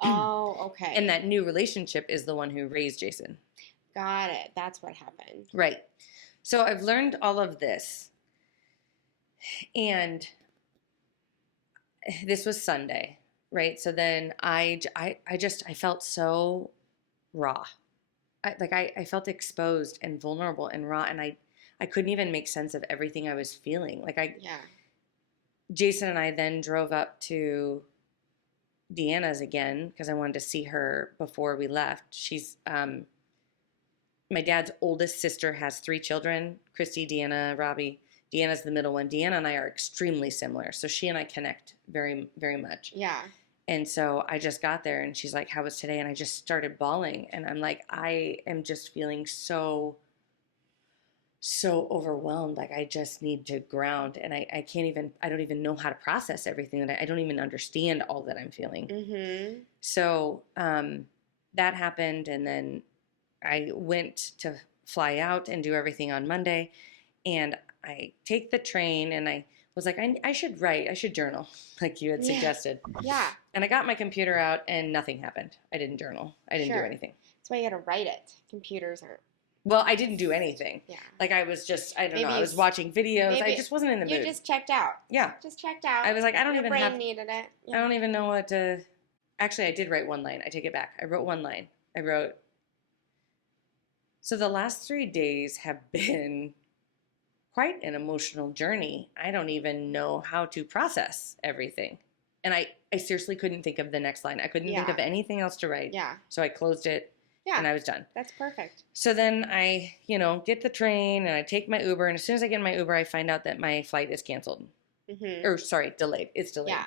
Oh, okay. And that new relationship is the one who raised Jason. Got it. That's what happened. Right. So I've learned all of this. And this was Sunday, right? So then I felt so raw. I felt exposed and vulnerable and raw, and I couldn't even make sense of everything I was feeling. Jason and I then drove up to Deanna's again because I wanted to see her before we left. She's my dad's oldest sister has 3 children, Christy, Deanna, Robbie. Deanna's the middle one. Deanna and I are extremely similar, so she and I connect very, very much. Yeah. And so I just got there, and she's like, how was today? And I just started bawling, and I'm like, I am just feeling so overwhelmed. Like, I just need to ground, and I don't even know how to process everything I don't even understand all that I'm feeling. Mm-hmm. So that happened, and then I went to fly out and do everything on Monday, and I take the train, and I was like, I should write, I should journal, like you had suggested. Yeah. And I got my computer out, and nothing happened. I didn't journal. I didn't do anything. That's why you got to write it. Computers aren't. Well, I didn't do anything. Yeah. Like, I was just, I don't know, I was watching videos. I just wasn't in the mood. You just checked out. Yeah. Just checked out. I was like, Your brain needed it. Yeah. I don't even know what to, actually, I did write one line. I take it back. I wrote one line. I wrote, so the last 3 days have been quite an emotional journey. I don't even know how to process everything. And I seriously couldn't think of the next line. I couldn't think of anything else to write. Yeah. So I closed it. Yeah. And I was done. That's perfect. So then I, get the train and I take my Uber. And as soon as I get in my Uber, I find out that my flight is canceled. Mm-hmm. Or sorry, delayed. It's delayed. Yeah.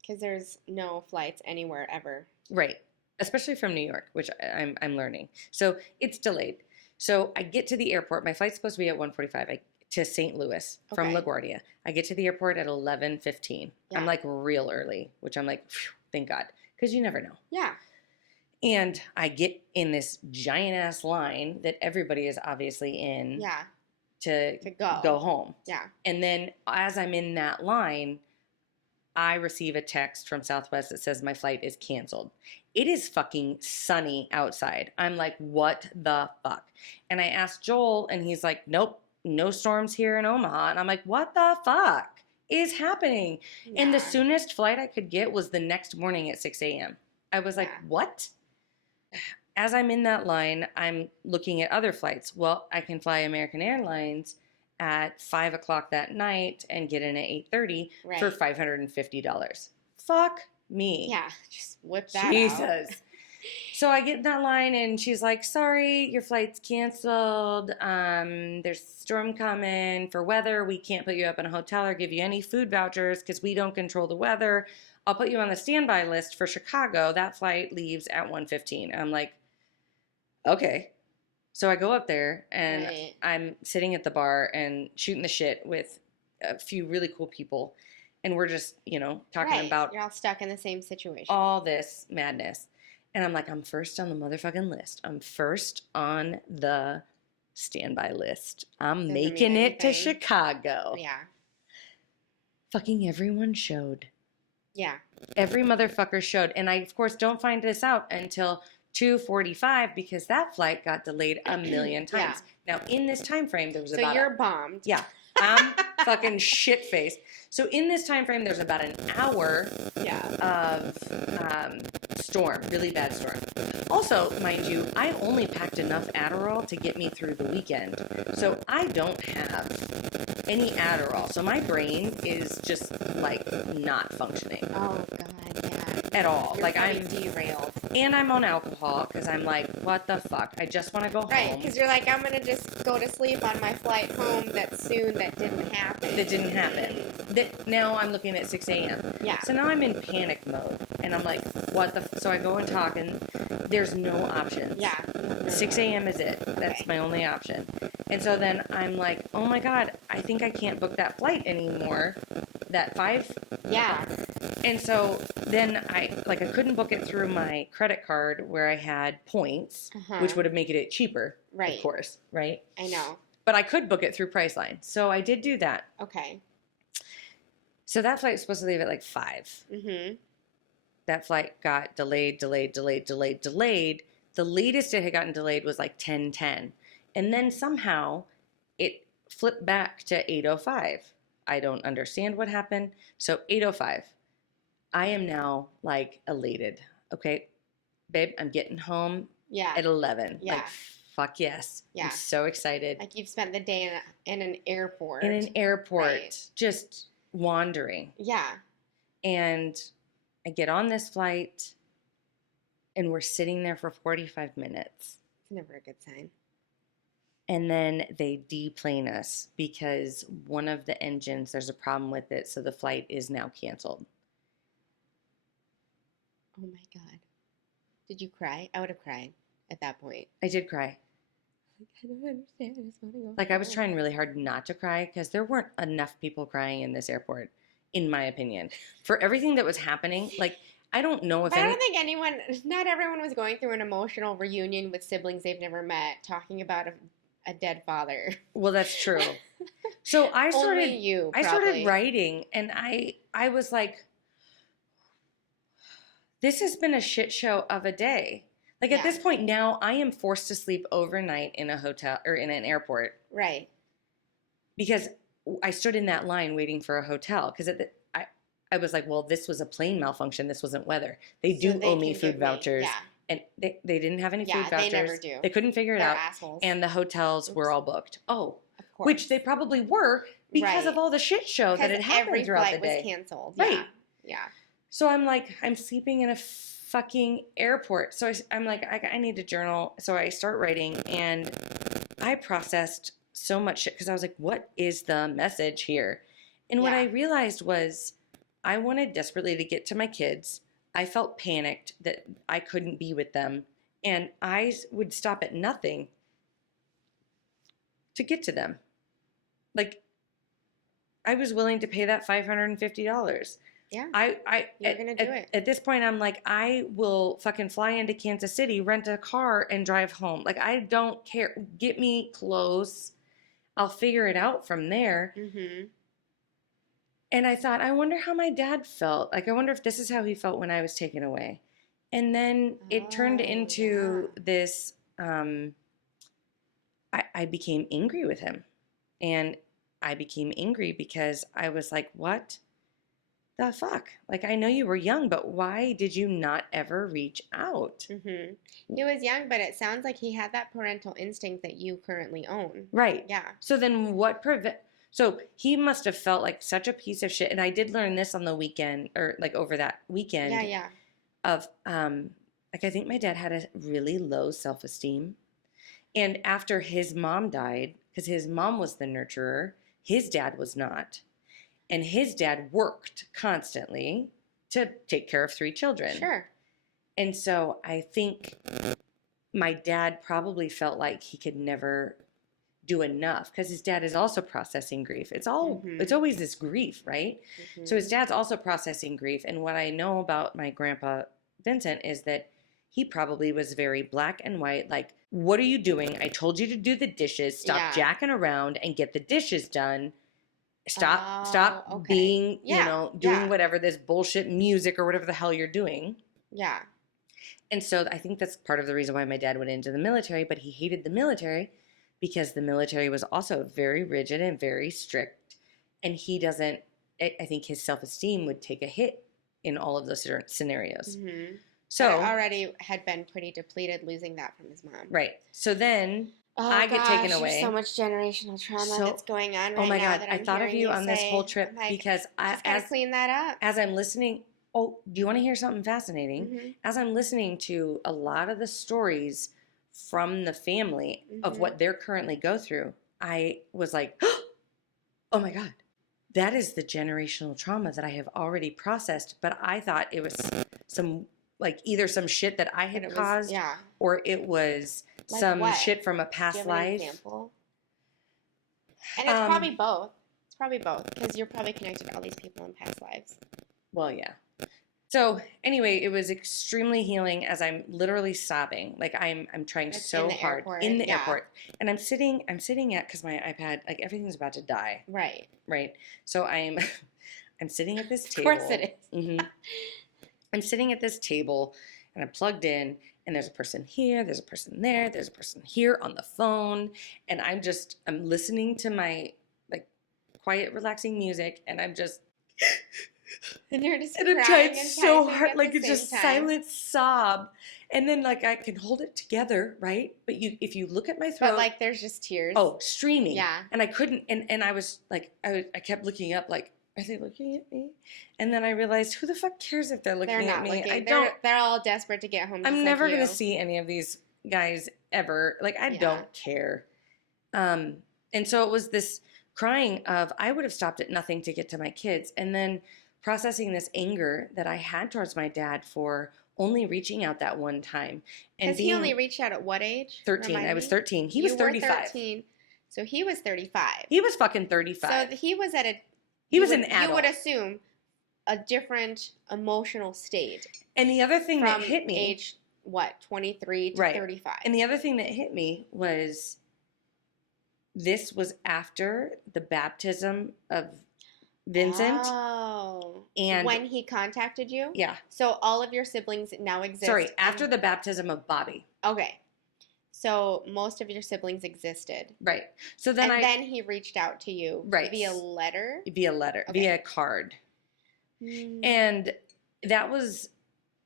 Because there's no flights anywhere ever. Right. Especially from New York, which I'm learning. So it's delayed. So I get to the airport. My flight's supposed to be at 1:45 to St. Louis from LaGuardia. I get to the airport at 11:15. Yeah. I'm like real early, which I'm like, thank God, because you never know. Yeah. And I get in this giant ass line that everybody is obviously in. Yeah. To go home. Yeah. And then as I'm in that line, I receive a text from Southwest that says my flight is canceled. It is fucking sunny outside. I'm like, what the fuck? And I asked Joel, and he's like, nope, no storms here in Omaha. And I'm like, what the fuck is happening? Yeah. And the soonest flight I could get was the next morning at 6 a.m. I was like, what? As I'm in that line, I'm looking at other flights. Well, I can fly American Airlines at 5 o'clock that night and get in at 8:30 for $550. Fuck me. Yeah, just whip that out. Jesus. So I get in that line, and she's like, sorry, your flight's canceled. There's a storm coming for weather. We can't put you up in a hotel or give you any food vouchers because we don't control the weather. I'll put you on the standby list for Chicago. That flight leaves at 1:15. And I'm like, okay. So I go up there, and I'm sitting at the bar and shooting the shit with a few really cool people. And we're just, talking about... You're all stuck in the same situation. All this madness. And I'm like, I'm first on the motherfucking list. I'm first on the standby list. I'm making it to Chicago. Yeah. Fucking everyone showed. Yeah. Every motherfucker showed. And I, of course, don't find this out until 2:45 because that flight got delayed a million times. Now, in this time frame, there was So about you're bombed. Yeah. I'm fucking shit-faced. So in this time frame, there's about an hour of storm, really bad storm. Also, mind you, I only packed enough Adderall to get me through the weekend. So I don't have any Adderall. So my brain is just like not functioning. Oh God, yeah. At all. You're like I'm I'm derailed. And I'm on alcohol because I'm like, what the fuck? I just want to go Right, home. because you're like, I'm gonna just go to sleep on my flight home. That didn't happen. That didn't happen. Now I'm looking at 6 a.m. Yeah. So now I'm in panic mode, and I'm like, what the? So I go and talk, and there's no options. Yeah. 6 a.m. is it. That's my only option. And so then I'm like, oh my God, I think I can't book that flight anymore. That 5. Yeah. And so then I couldn't book it through my credit card where I had points, which would have made it cheaper. Right. Of course. Right. I know. But I could book it through Priceline. So I did do that. Okay. So that flight was supposed to leave at like 5. Mm-hmm. That flight got delayed. The latest it had gotten delayed was like 10:10. And then somehow it flipped back to 8:05. I don't understand what happened. So 8:05. I am now like elated. Okay, babe, I'm getting home at 11. Yeah. Like, fuck yes. Yeah. I'm so excited. Like you've spent the day in an airport. In an airport, Right. just wandering. Yeah. And I get on this flight, and we're sitting there for 45 minutes. It's never a good sign. And then they deplane us because one of the engines, there's a problem with it, so the flight is now canceled. Oh my God. Did you cry? I would have cried at that point. I did cry. I don't understand. I just want to go. Like, I was trying really hard not to cry because there weren't enough people crying in this airport, in my opinion. For everything that was happening, like, I don't know if But I don't think not everyone was going through an emotional reunion with siblings they've never met, talking about a dead father. Well, that's true. So I started, Only you, I probably. started writing, and I was like, this has been a shit show of a day. Like, at this point now, I am forced to sleep overnight in a hotel or in an airport. Right. Because I stood in that line waiting for a hotel. Because I was like, well, this was a plane malfunction. This wasn't weather. They do owe me food vouchers. Yeah. And they didn't have any food vouchers. They never do. They couldn't figure it They're out. assholes. And the hotels were all booked. Oh, of course. which they probably were because of all the shit show that had happened throughout the day. Every flight was canceled. Right. Yeah. So I'm like, I'm sleeping in a fucking airport. So I'm like, I need to journal. So I start writing, and I processed so much shit because I was like, what is the message here? And what I realized was I wanted desperately to get to my kids. I felt panicked that I couldn't be with them. And I would stop at nothing to get to them. Like, I was willing to pay that $550. Yeah. You're going to do it. At this point, I'm like, I will fucking fly into Kansas City, rent a car, and drive home. Like, I don't care. Get me close. I'll figure it out from there. Mm-hmm. And I thought, I wonder how my dad felt. Like, I wonder if this is how he felt when I was taken away. And then it turned into this, I became angry with him. And I became angry because I was like, what the fuck? Like, I know you were young, but why did you not ever reach out? Mm-hmm. He was young, but it sounds like he had that parental instinct that you currently own. Right. Yeah. So then so he must have felt like such a piece of shit. And I did learn this on the weekend, or like over that weekend. Yeah. Of, like, I think my dad had a really low self-esteem. And after his mom died, because his mom was the nurturer, his dad was not. And his dad worked constantly to take care of 3 children. Sure. And so I think my dad probably felt like he could never do enough because his dad is also processing grief. It's always this grief, right? Mm-hmm. So his dad's also processing grief. And what I know about my grandpa Vincent is that he probably was very black and white. Like, what are you doing? I told you to do the dishes. Stop jacking around and get the dishes done. Stop okay. being, Yeah. doing Yeah. whatever, this bullshit music or whatever the hell you're doing. Yeah. And so I think that's part of the reason why my dad went into the military, but he hated the military because the military was also very rigid and very strict. And he doesn't, I think his self-esteem would take a hit in all of those scenarios. Mm-hmm. So But it already had been pretty depleted losing that from his mom. right. So then Oh, I get taken gosh, away. There's so much generational trauma that's going on right now. Oh my God, that I I'm thought of hearing you on this say. whole trip I'm like, because just gotta clean that up. as I'm listening. Oh, do you want to hear something fascinating? Mm-hmm. As I'm listening to a lot of the stories from the family of what they're currently go through, I was like, oh my God, that is the generational trauma that I have already processed. But I thought it was some, like, either some shit that I had caused, or it was like some what? shit from a past Do you have an life. Example? And it's probably both. It's probably both because you're probably connected to all these people in past lives. Well, yeah. So anyway, it was extremely healing as I'm literally sobbing. Like I'm trying so hard in the airport. And I'm sitting at, because my iPad, like everything's about to die. Right. Right. So I'm sitting at this table. Of course it is. Mm-hmm. I'm sitting at this table and I'm plugged in and there's a person here, there's a person there, there's a person here on the phone. And I'm listening to my like quiet, relaxing music and I'm just... And you're just and I'm trying so hard, like it's just silent sob, and then like I can hold it together, right? But if you look at my throat, but like there's just tears. Oh, streaming. Yeah. And I couldn't, and I was like, I kept looking up, like, are they looking at me? And then I realized, who the fuck cares if they're looking at me? They're all desperate to get home. I'm never gonna see any of these guys ever. Like I don't care. And so it was this crying of I would have stopped at nothing to get to my kids, and then processing this anger that I had towards my dad for only reaching out that one time. Because he only reached out at what age? 13. I was 13. He was 35. 13, so he was 35. He was fucking 35. So he was at a... He was an adult. You would assume a different emotional state. And the other thing that hit me... From age, what, 23 to 35. And the other thing that hit me was this was after the baptism of Vincent. Oh. And when he contacted you? Yeah. So all of your siblings now exist. Sorry, after the baptism of Bobby. Okay. So most of your siblings existed. Right. So then then he reached out to you via letter? Via letter. Okay. Via card. And that was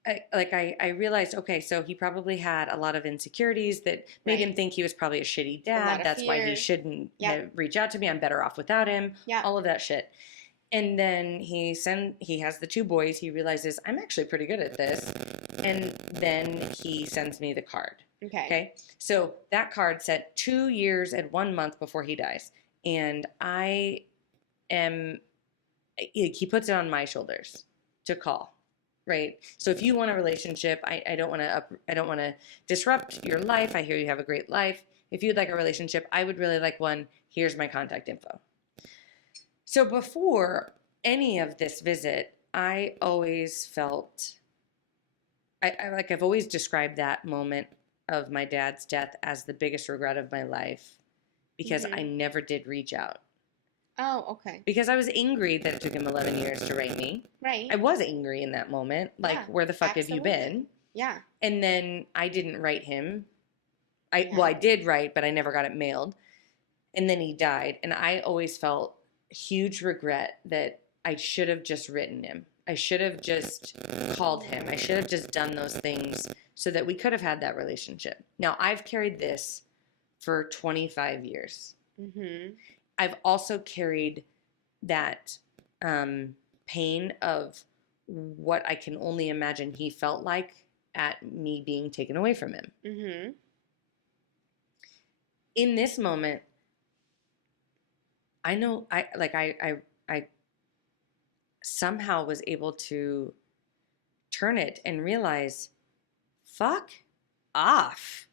I realized, okay, so he probably had a lot of insecurities that made him think he was probably a shitty dad. That's why he shouldn't reach out to me. I'm better off without him. Yeah. All of that shit. And then he has the 2 boys. He realizes I'm actually pretty good at this. And then he sends me the card. Okay. So that card said 2 years and 1 month before he dies. And he puts it on my shoulders to call. Right. So if you want a relationship, I don't want to disrupt your life. I hear you have a great life. If you'd like a relationship, I would really like one. Here's my contact info. So before any of this visit, I always felt, I've always described that moment of my dad's death as the biggest regret of my life because I never did reach out. Oh, okay. Because I was angry that it took him 11 years to write me. Right. I was angry in that moment. Like, where the fuck have you been? Yeah. And then I didn't write him. Well, I did write, but I never got it mailed. And then he died. And I always felt huge regret that I should have just written him. I should have just called him. I should have just done those things so that we could have had that relationship. Now, I've carried this for 25 years. Mm-hmm. I've also carried that pain of what I can only imagine he felt like at me being taken away from him. Mm-hmm. In this moment, I know I somehow was able to turn it and realize, fuck off.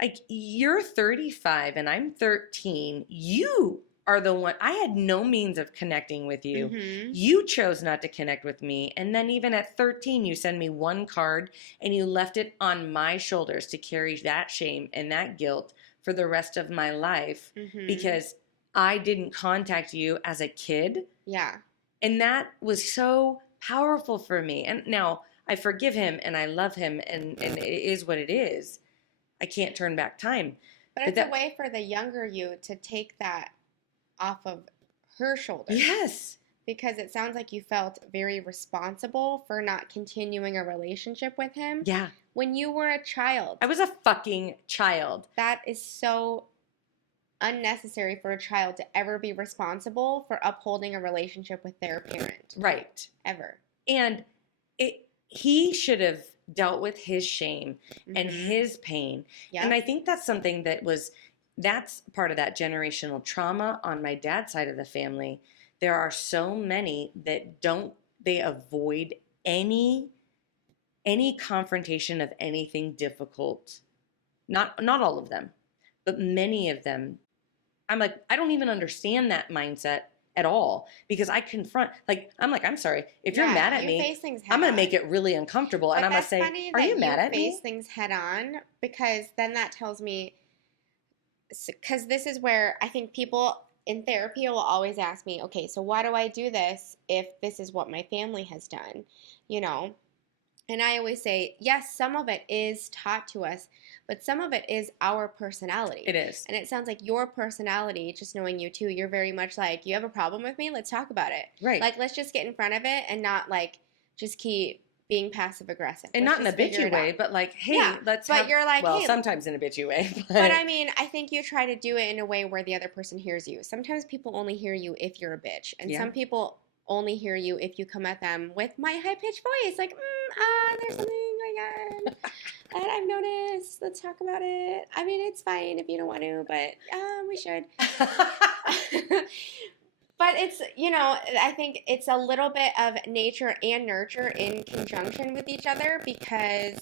Like, you're 35 and I'm 13. You are the one. I had no means of connecting with you. Mm-hmm. You chose not to connect with me. And then even at 13, you send me one card and you left it on my shoulders to carry that shame and that guilt for the rest of my life because I didn't contact you as a kid. Yeah. And that was so powerful for me. And now I forgive him and I love him, and it is what it is. I can't turn back time. But it's a way for the younger you to take that off of her shoulders. Yes. Because it sounds like you felt very responsible for not continuing a relationship with him. Yeah. When you were a child. I was a fucking child. That is so unnecessary for a child to ever be responsible for upholding a relationship with their parent. Right. Ever. And he should have dealt with his shame and his pain. Yep. And I think that's something that's part of that generational trauma on my dad's side of the family. There are so many that they avoid any confrontation of anything difficult. Not all of them, but many of them. I'm like, I don't even understand that mindset at all, because I confront, I'm sorry, if you're mad at me, I'm going to make it really uncomfortable. And I'm going to say, are you mad at me? Face things head on, because then that tells me, because this is where I think people in therapy will always ask me, okay, so why do I do this if this is what my family has done, you know? And I always say, yes, some of it is taught to us, but some of it is our personality. It is. And it sounds like your personality, just knowing you too, you're very much like, you have a problem with me? Let's talk about it. Right. Like, let's just get in front of it and not like just keep being passive aggressive. And not in a bitchy way, but like, hey, you're like, well, hey, sometimes in a bitchy way. But I mean, I think you try to do it in a way where the other person hears you. Sometimes people only hear you if you're a bitch. And some people only hear you if you come at them with my high-pitched voice. Like, there's something going on that I've noticed. Let's talk about it. I mean, it's fine if you don't want to, but we should. But it's, I think it's a little bit of nature and nurture in conjunction with each other, because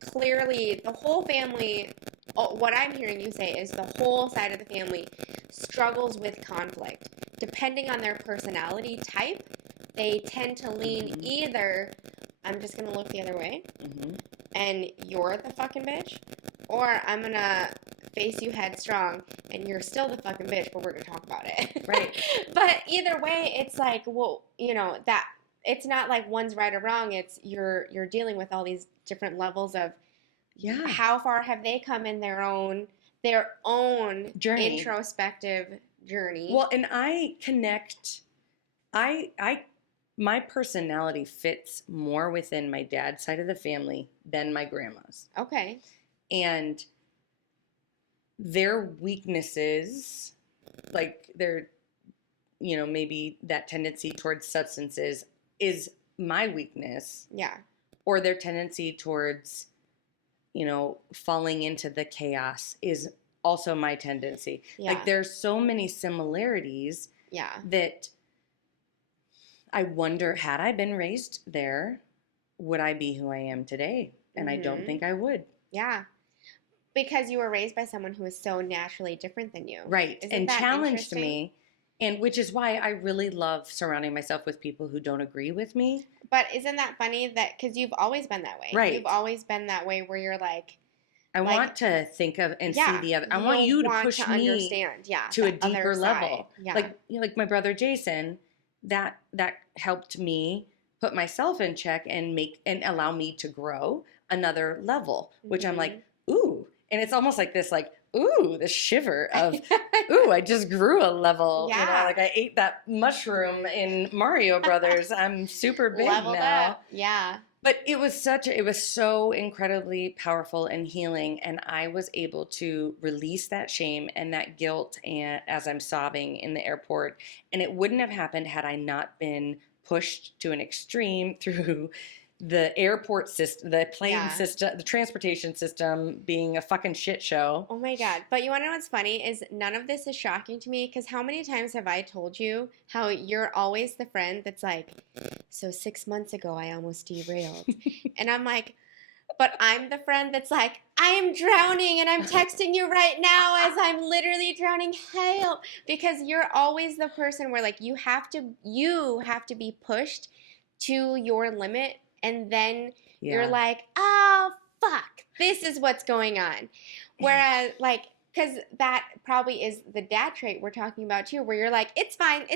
clearly the whole family, what I'm hearing you say is the whole side of the family struggles with conflict. Depending on their personality type, they tend to lean either, I'm just going to look the other way, and you're the fucking bitch, or I'm going to face you headstrong, and you're still the fucking bitch, but we're going to talk about it. Right. But either way, it's like, well, that it's not like one's right or wrong. It's you're dealing with all these different levels of how far have they come in their own journey, introspective journey. Well, and I connect, my personality fits more within my dad's side of the family than my grandma's. Okay. And their weaknesses, like their, maybe that tendency towards substances is my weakness. Yeah. Or their tendency towards, falling into the chaos is also my tendency. Yeah. Like there's so many similarities that I wonder, had I been raised there, would I be who I am today? And I don't think I would. Yeah. Because you were raised by someone who is so naturally different than you. Right. And challenged me. And which is why I really love surrounding myself with people who don't agree with me. But isn't that funny that, because you've always been that way. Right. You've always been that way where you're like, I want to think of and see the other. I want you to push me understand, to a deeper level. Yeah. Like my brother Jason, that helped me put myself in check and allow me to grow another level, which I'm like, ooh. And it's almost like this, like, ooh, the shiver of, ooh, I just grew a level. Yeah. Like I ate that mushroom in Mario Brothers. I'm super big Leveled now. up. Yeah. But it was so incredibly powerful and healing, and I was able to release that shame and that guilt as I'm sobbing in the airport. And it wouldn't have happened had I not been pushed to an extreme through the airport system, the plane system, the transportation system being a fucking shit show. Oh my God. But you want to know what's funny is none of this is shocking to me, because how many times have I told you how you're always the friend that's like, so 6 months ago I almost derailed. And I'm like, but I'm the friend that's like, I am drowning and I'm texting you right now as I'm literally drowning. Help. Because you're always the person where like you have to be pushed to your limit. And then you're like, oh, fuck, this is what's going on. Whereas, like, because that probably is the dad trait we're talking about too, where you're like, it's fine,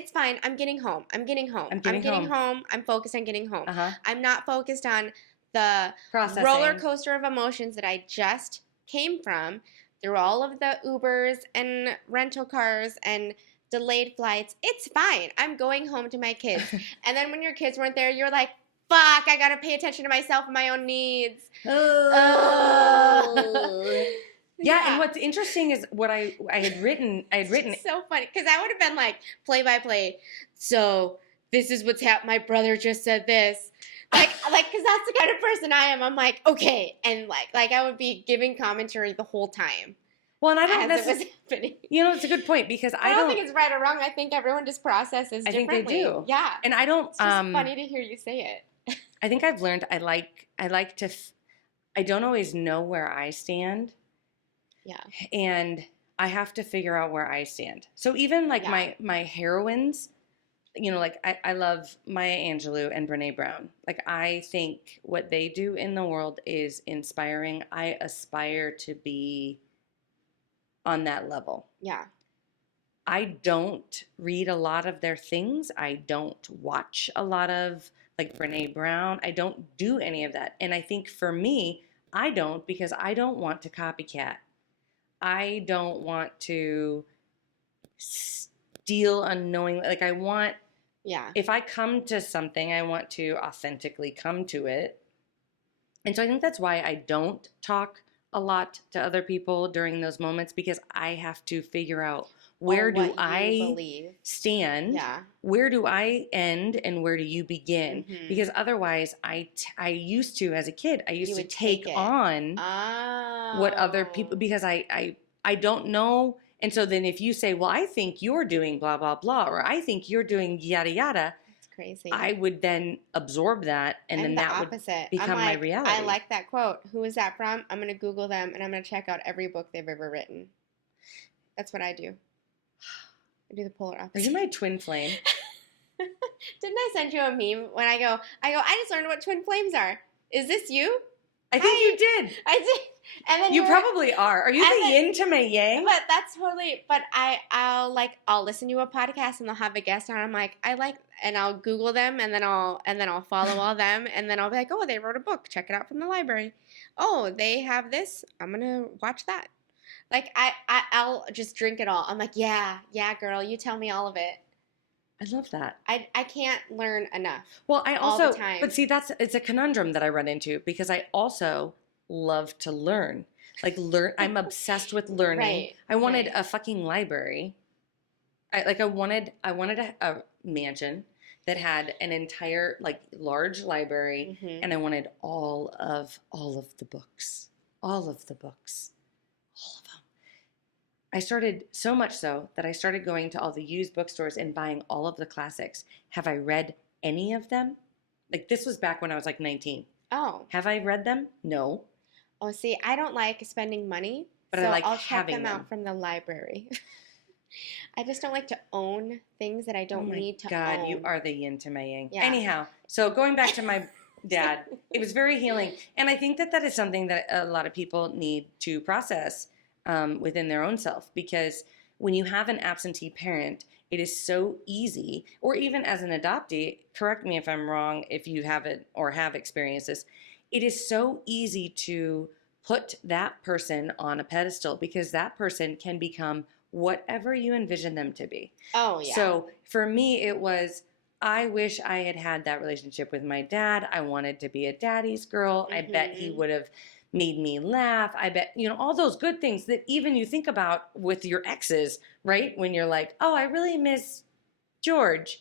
I'm getting home, I'm getting home, I'm focused on getting home. I'm not focused on the Processing. roller coaster of emotions that I just came from through all of the Ubers and rental cars and delayed flights. It's fine. I'm going home to my kids. And then when your kids weren't there, you're like, fuck, I gotta pay attention to myself and my own needs. Yeah, and what's interesting is what I had written. It's so funny because I would have been like play by play. So this is what's happened. My brother just said this. Like, because that's the kind of person I am. I'm like, okay, and like I would be giving commentary the whole time. Well, and I don't necessarily. You know, it's a good point because I don't think it's right or wrong. I think everyone just processes differently. I think they do. Yeah, and I don't. It's just funny to hear you say it. I think I've learned I like to. I don't always know where I stand. Yeah, and I have to figure out where I stand. So even like my heroines. You know, like I love Maya Angelou and Brene Brown. Like I think what they do in the world is inspiring. I aspire to be on that level. Yeah. I don't read a lot of their things. I don't watch a lot of like Brene Brown. I don't do any of that. And I think for me, I don't because I don't want to copycat. I don't want to steal unknowingly. Like I want. Yeah. If I come to something, I want to authentically come to it. And so I think that's why I don't talk a lot to other people during those moments because I have to figure out where do I stand, where do I end, and where do you begin? Mm-hmm. Because otherwise, I used to, as a kid, I used to take on what other people, because I don't know. And so then if you say, well, I think you're doing blah, blah, blah, or I think you're doing yada, yada. That's crazy. I would then absorb that and then that would become my reality. I like that quote. Who is that from? I'm going to Google them and I'm going to check out every book they've ever written. That's what I do. I do the polar opposite. Are you my twin flame? Didn't I send you a meme when I go, I just learned what twin flames are. Is this you? I think you did. I did. And then you probably are. Are you the yin to my yang? But that's totally. But I'll listen to a podcast and they'll have a guest on. I'm like, and I'll Google them and then I'll follow all them and then I'll be like, oh, they wrote a book. Check it out from the library. Oh, they have this. I'm gonna watch that. Like I'll just drink it all. I'm like, yeah, girl, you tell me all of it. I love that. I can't learn enough. Well, I also, all the time. But see, it's a conundrum that I run into because I also love to learn. Like I'm obsessed with learning. Right, I wanted a fucking library. I wanted a mansion that had an entire like large library, mm-hmm. and I wanted all of the books. All of them. I started so much so that I started going to all the used bookstores and buying all of the classics. Have I read any of them? Like this was back when I was like 19. Oh. Have I read them? No. Oh, see, I don't like spending money, but so I'll check them out from the library. I just don't like to own things that I don't need to own. Oh my God, you are the yin to my yang. Yeah. Anyhow, so going back to my dad, it was very healing. And I think that is something that a lot of people need to process within their own self, because when you have an absentee parent, it is so easy, or even as an adoptee, correct me if I'm wrong, if you haven't or have experienced this, it is so easy to put that person on a pedestal because that person can become whatever you envision them to be. Oh, yeah. So for me, it was, I wish I had had that relationship with my dad. I wanted to be a daddy's girl. Mm-hmm. I bet he would have made me laugh. I bet, all those good things that even you think about with your exes, right? When you're like, oh, I really miss George.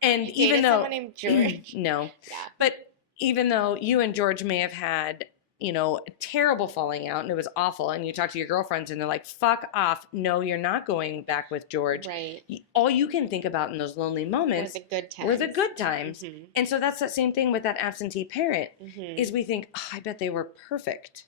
And even though someone named George. No. Yeah. But even though you and George may have had, a terrible falling out and it was awful, and you talk to your girlfriends and they're like, fuck off. No, you're not going back with George. Right. All you can think about in those lonely moments were the good times. Mm-hmm. And so that's that same thing with that absentee parent, mm-hmm. is we think, oh, I bet they were perfect.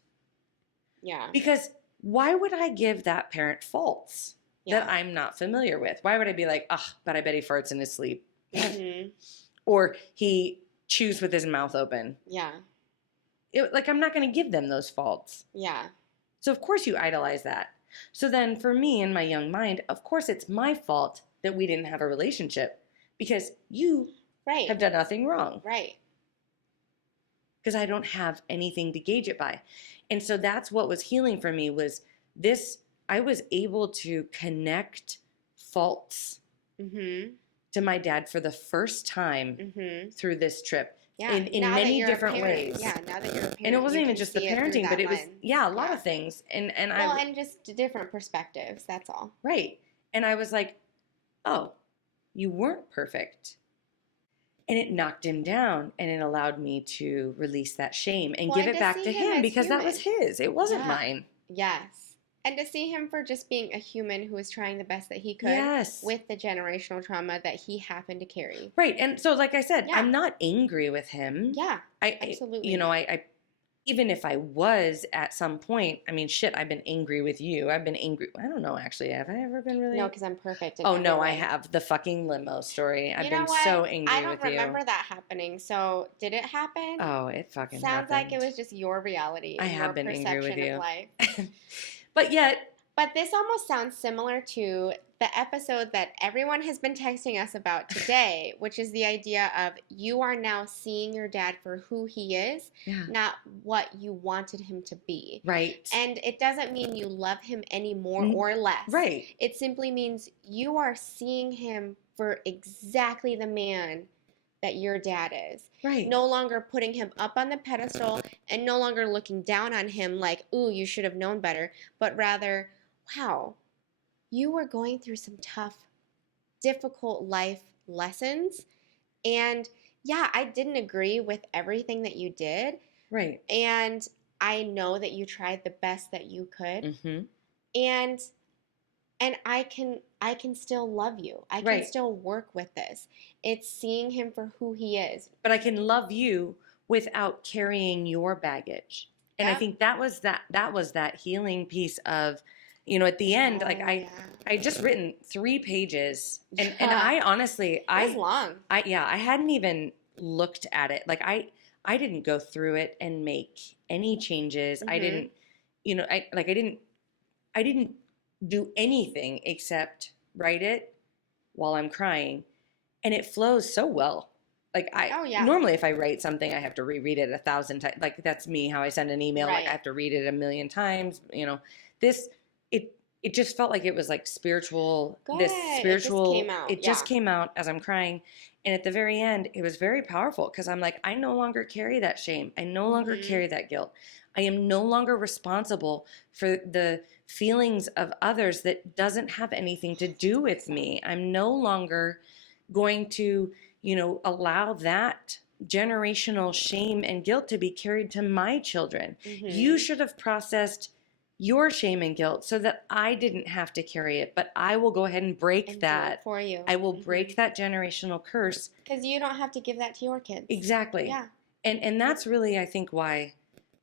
Yeah. Because why would I give that parent faults that I'm not familiar with? Why would I be like, but I bet he farts in his sleep. Mm-hmm. Or he chews with his mouth open. Yeah. I'm not going to give them those faults. Yeah. So of course you idolize that. So then for me in my young mind, of course it's my fault that we didn't have a relationship because you Right. have done nothing wrong. Right. Because I don't have anything to gauge it by. And so that's what was healing for me was this, I was able to connect faults to my dad for the first time through this trip. Yeah, in many different ways. Yeah, now that you're a parent, and it wasn't you even can just the see it through parenting, that but it was lens. a lot of things. And and just different perspectives. That's all. Right. And I was like, oh, you weren't perfect. And it knocked him down, and it allowed me to release that shame and give it back to him because that was his. It wasn't mine. Yes. And to see him for just being a human who was trying the best that he could with the generational trauma that he happened to carry. Right. And so, like I said, I'm not angry with him. Yeah, absolutely. You know, I even if I was at some point, I mean, shit, I've been angry with you. I've been angry. I don't know, actually. Have I ever been really? No, because I'm perfect. Oh, no, I have. The fucking limo story. I've been so angry with you. I don't remember that happening. So, did it happen? Oh, it fucking Sounds happened. like it was just your reality. I have been angry with you. Of life. But yet. But this almost sounds similar to the episode that everyone has been texting us about today, which is the idea of you are now seeing your dad for who he is, not what you wanted him to be. Right. And it doesn't mean you love him any more or less. Right. It simply means you are seeing him for exactly the man that your dad is. Right. No longer putting him up on the pedestal and no longer looking down on him like, ooh, you should have known better, but rather, wow, you were going through some tough, difficult life lessons. And yeah, I didn't agree with everything that you did. Right. And I know that you tried the best that you could. And I can still love you. I can still work with this. It's seeing him for who he is. But I can love you without carrying your baggage. And I think that was that healing piece of, you know, at the end, like I just written 3 pages, and I honestly, it was long. I hadn't even looked at it. Like I didn't go through it and make any changes. I didn't, you know, I didn't do anything except write it while I'm crying, and it flows so well. Like normally if I write something, I have to reread it 1,000 times. Like that's me, how I send an email. Like I have to read it 1,000,000 times. You know, it just felt like it was like spiritual. Good. This spiritual. It just came out. It just came out as I'm crying, and at the very end, it was very powerful because I'm like, I no longer carry that shame. I no longer carry that guilt. I am no longer responsible for the feelings of others that doesn't have anything to do with me. I'm no longer going to, you know, allow that generational shame and guilt to be carried to my children. You should have processed your shame and guilt so that I didn't have to carry it, but I will go ahead and break that for you. I will break that generational curse. Because you don't have to give that to your kids. Exactly. Yeah. And that's really, I think, why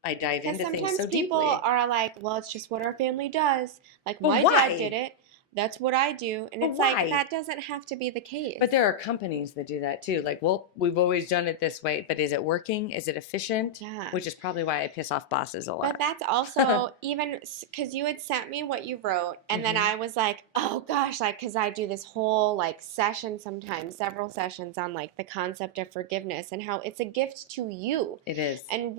I dive into things so deeply. Because sometimes people are like, well, it's just what our family does. Like, my dad did it. That's what I do. And it's like, that doesn't have to be the case. But there are companies that do that too. Like, well, we've always done it this way, but is it working? Is it efficient? Yeah. Which is probably why I piss off bosses a lot. But that's also even because you had sent me what you wrote, and then I was like, oh gosh, like, because I do this whole like session sometimes, several sessions on like the concept of forgiveness and how it's a gift to you. It is. And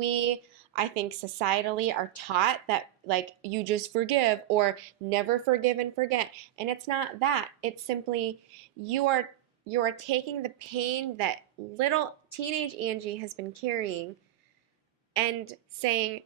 I think societally are taught that like you just forgive or never forgive and forget. And it's not that. It's simply you are taking the pain that little teenage Angee has been carrying and saying,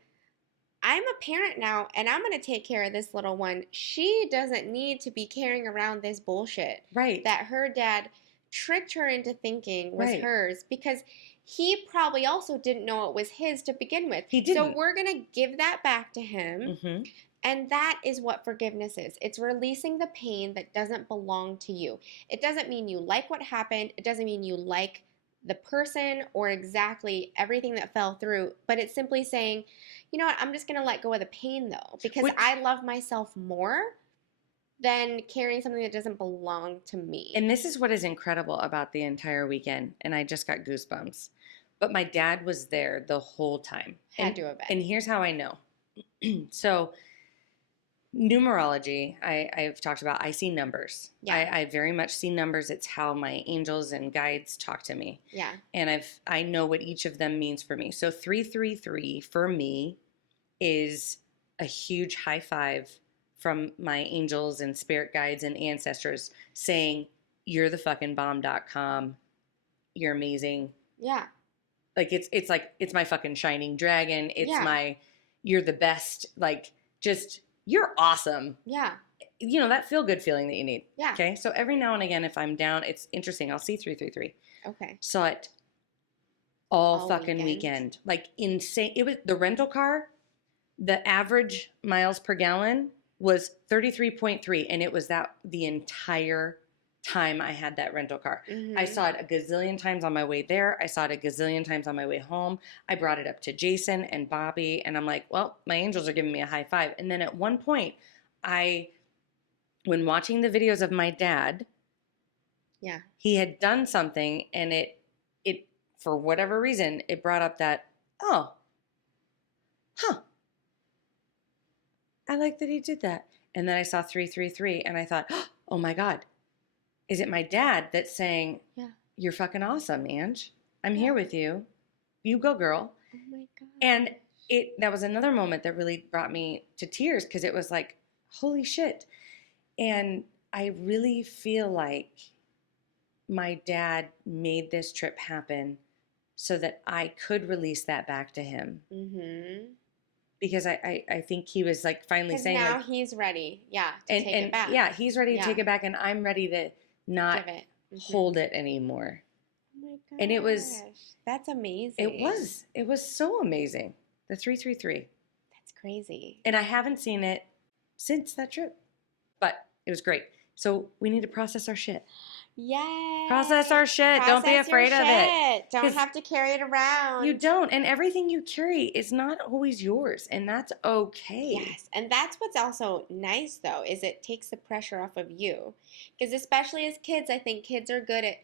I'm a parent now and I'm going to take care of this little one. She doesn't need to be carrying around this bullshit that her dad tricked her into thinking was hers, because he probably also didn't know it was his to begin with. He didn't. So we're going to give that back to him. And that is what forgiveness is. It's releasing the pain that doesn't belong to you. It doesn't mean you like what happened. It doesn't mean you like the person or exactly everything that fell through. But it's simply saying, you know what, I'm just going to let go of the pain though, because I love myself more than carrying something that doesn't belong to me. And this is what is incredible about the entire weekend. And I just got goosebumps. But my dad was there the whole time. Had to have been. And here's how I know. So Numerology, I've talked about. I see numbers. Yeah. I very much see numbers. It's how my angels and guides talk to me. Yeah. And I know what each of them means for me. So 333 for me is a huge high five from my angels and spirit guides and ancestors saying, you're the fucking bomb.com. You're amazing. Yeah. Like it's like it's my fucking shining dragon. It's Yeah. my you're the best. Like just you're awesome. Yeah. You know, that feel good feeling that you need. Yeah. Okay. So every now and again, if I'm down, it's interesting. I'll see 333. Okay. Saw it all All fucking weekend. Like insane. It was the rental car. The average miles per gallon was 33.3, and it was that the entire time I had that rental car. Mm-hmm. I saw it a gazillion times on my way there. I saw it a gazillion times on my way home. I brought it up to Jason and Bobby, and I'm like, well, my angels are giving me a high five. And then at one point, when watching the videos of my dad, Yeah. he had done something, and it for whatever reason, it brought up that, oh, huh, I like that he did that. And then I saw 333, and I thought, oh my God, is it my dad that's saying, Yeah. you're fucking awesome, Ange. I'm Yeah. here with you. You go, girl. Oh my God. And that was another moment that really brought me to tears because it was like, holy shit. And I really feel like my dad made this trip happen so that I could release that back to him. Mm-hmm. Because I think he was like finally saying now like, he's ready. Yeah. To and, take and it back. yeah, he's ready to Yeah. take it back, and I'm ready to not Give it. Mm-hmm. hold it anymore. Oh my gosh. And it was, that's amazing. it was so amazing. The 333. That's crazy. And I haven't seen it since that trip, but it was great. So we need to process our shit. Yay. Process our shit. Don't be Process your afraid of it. Don't 'Cause have to carry it around. You don't. And everything you carry is not always yours. And that's okay. Yes. And that's what's also nice, though, is it takes the pressure off of you. Because especially as kids, I think kids are good at,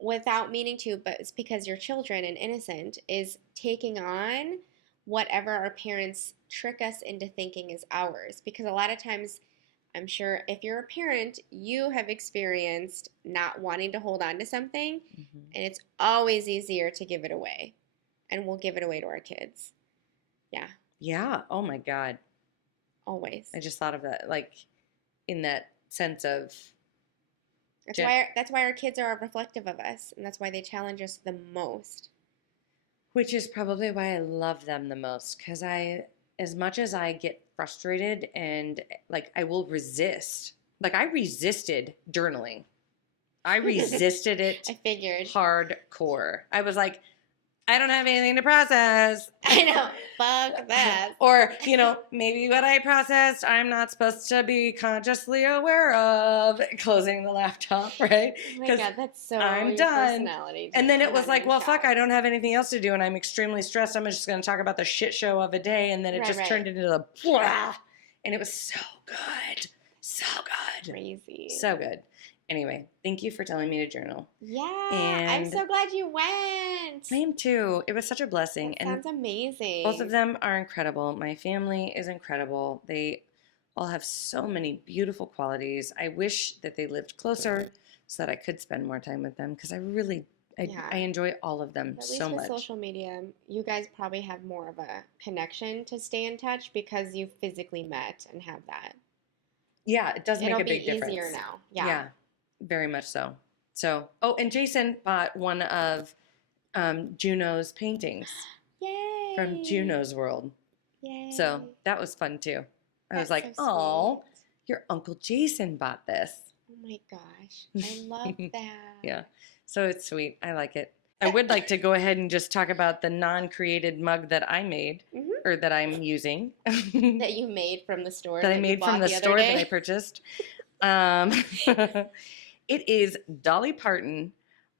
without meaning to, but it's because you're children and innocent, is taking on whatever our parents trick us into thinking is ours. Because a lot of times, I'm sure if you're a parent, you have experienced not wanting to hold on to something, Mm-hmm. and it's always easier to give it away. And we'll give it away to our kids. Yeah. Yeah. Oh my God. Always. I just thought of that, like in that sense of. That's why our kids are reflective of us, and that's why they challenge us the most. Which is probably why I love them the most, because as much as I get frustrated and like I will resist, like I resisted journaling. I resisted it. I figured. Hardcore. I was like, I don't have anything to process. I know. Fuck that. Or, maybe what I processed, I'm not supposed to be consciously aware of. Closing the laptop, right? Oh my God, that's so I'm your done. Personality. And then it I'm was not like, even well, shocked. fuck, I don't have anything else to do, and I'm extremely stressed. I'm just going to talk about the shit show of a day, and then it just turned into the blah, and it was so good. So good. Crazy. So good. Anyway, thank you for telling me to journal. Yeah, And I'm so glad you went. I am too. It was such a blessing. That sounds amazing. Both of them are incredible. My family is incredible. They all have so many beautiful qualities. I wish that they lived closer so that I could spend more time with them because I enjoy all of them At least so with much. social media, you guys probably have more of a connection to stay in touch because you physically met and have that. Yeah, it does make a big difference. It'll be easier now. Yeah, very much so. So, and Jason bought one of Juno's paintings. Yay! From Juno's world. Yay! So that was fun too. I was like, so oh, sweet. your Uncle Jason bought this. Oh my gosh. I love that. Yeah. So it's sweet. I like it. I would like to go ahead and just talk about the non-created mug that I made or that I'm using. That you made from the store. That I made from the store that I purchased. It is Dolly Parton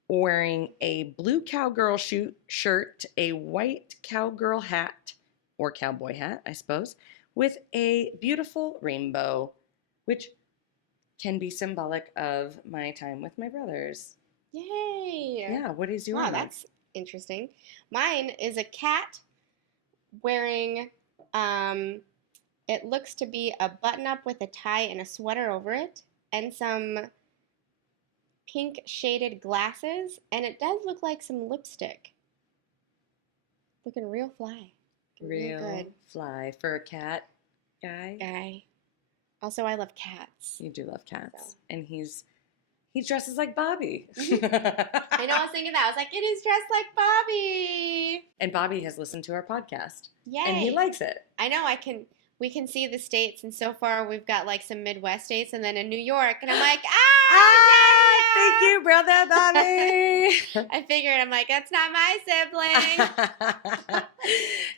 wearing a blue cowgirl shirt, a white cowgirl hat, or cowboy hat, I suppose, with a beautiful rainbow, which can be symbolic of my time with my brothers. Yay! Yeah, what is yours? Wow, that's interesting. Mine is a cat wearing It looks to be a button-up with a tie and a sweater over it, and some pink shaded glasses, and it does look like some lipstick. Looking real fly. Real good. fly for a cat guy. Also, I love cats. You do love cats. So. And he dresses like Bobby. I know, I was thinking that. I was like, it is dressed like Bobby. And Bobby has listened to our podcast. Yay. And he likes it. I know, we can see the states, and so far we've got like some Midwest states and then in New York, and I'm like, yeah! Thank you, brother Bobby. I figured, I'm like, that's not my sibling.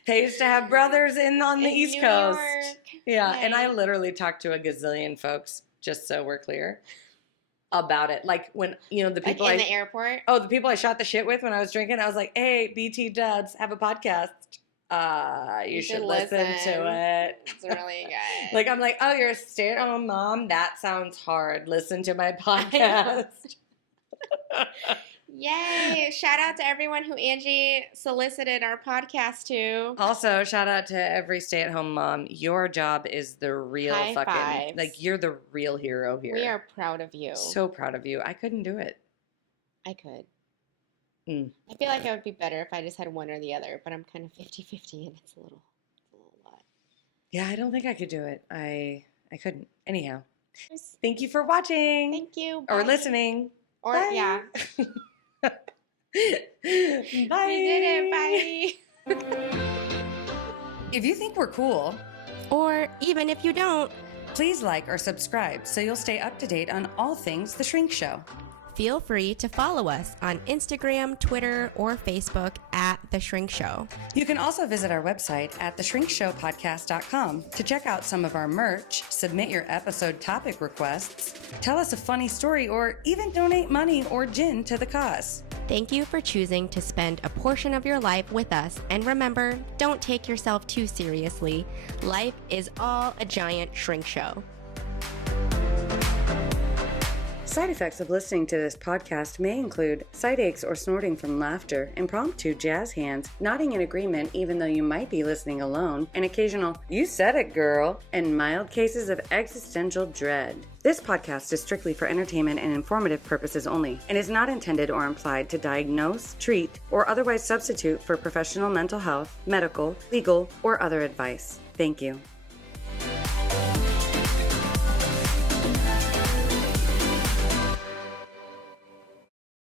Pays to have brothers on the East New Coast. York. Yeah, Right. and I literally talked to a gazillion folks, just so we're clear, about it. Like when, the people Like in the airport? Oh, the people I shot the shit with when I was drinking, I was like, hey, BT Dubs, have a podcast. You should listen to it. It's really good. Like, I'm like, oh, you're a stay-at-home mom? That sounds hard. Listen to my podcast. Yay! Shout out to everyone who Angee solicited our podcast to. Also, shout out to every stay-at-home mom. Your job is the real High fucking, fives. like, you're the real hero here. We are proud of you. So proud of you. I couldn't do it. I could. Mm. I feel like I would be better if I just had one or the other, but I'm kind of 50-50 and it's a little lot. Yeah, I don't think I could do it. I couldn't. Anyhow, thank you for watching. Thank you. Or Bye. listening. Or, Bye. yeah. Bye. We did it. Bye. If you think we're cool, Or even if you don't, please like or subscribe so you'll stay up to date on all things The Shrink Show. feel free to follow us on Instagram, Twitter, or Facebook at The Shrink Show. You can also visit our website at theshrinkshowpodcast.com to check out some of our merch, submit your episode topic requests, tell us a funny story, or even donate money or gin to the cause. Thank you for choosing to spend a portion of your life with us. And remember, don't take yourself too seriously. Life is all a giant shrink show. Side effects of listening to this podcast may include side aches or snorting from laughter, impromptu jazz hands, nodding in agreement even though you might be listening alone, an occasional "you said it, girl," and mild cases of existential dread. This podcast is strictly for entertainment and informative purposes only, and is not intended or implied to diagnose, treat, or otherwise substitute for professional mental health, medical, legal, or other advice. Thank you.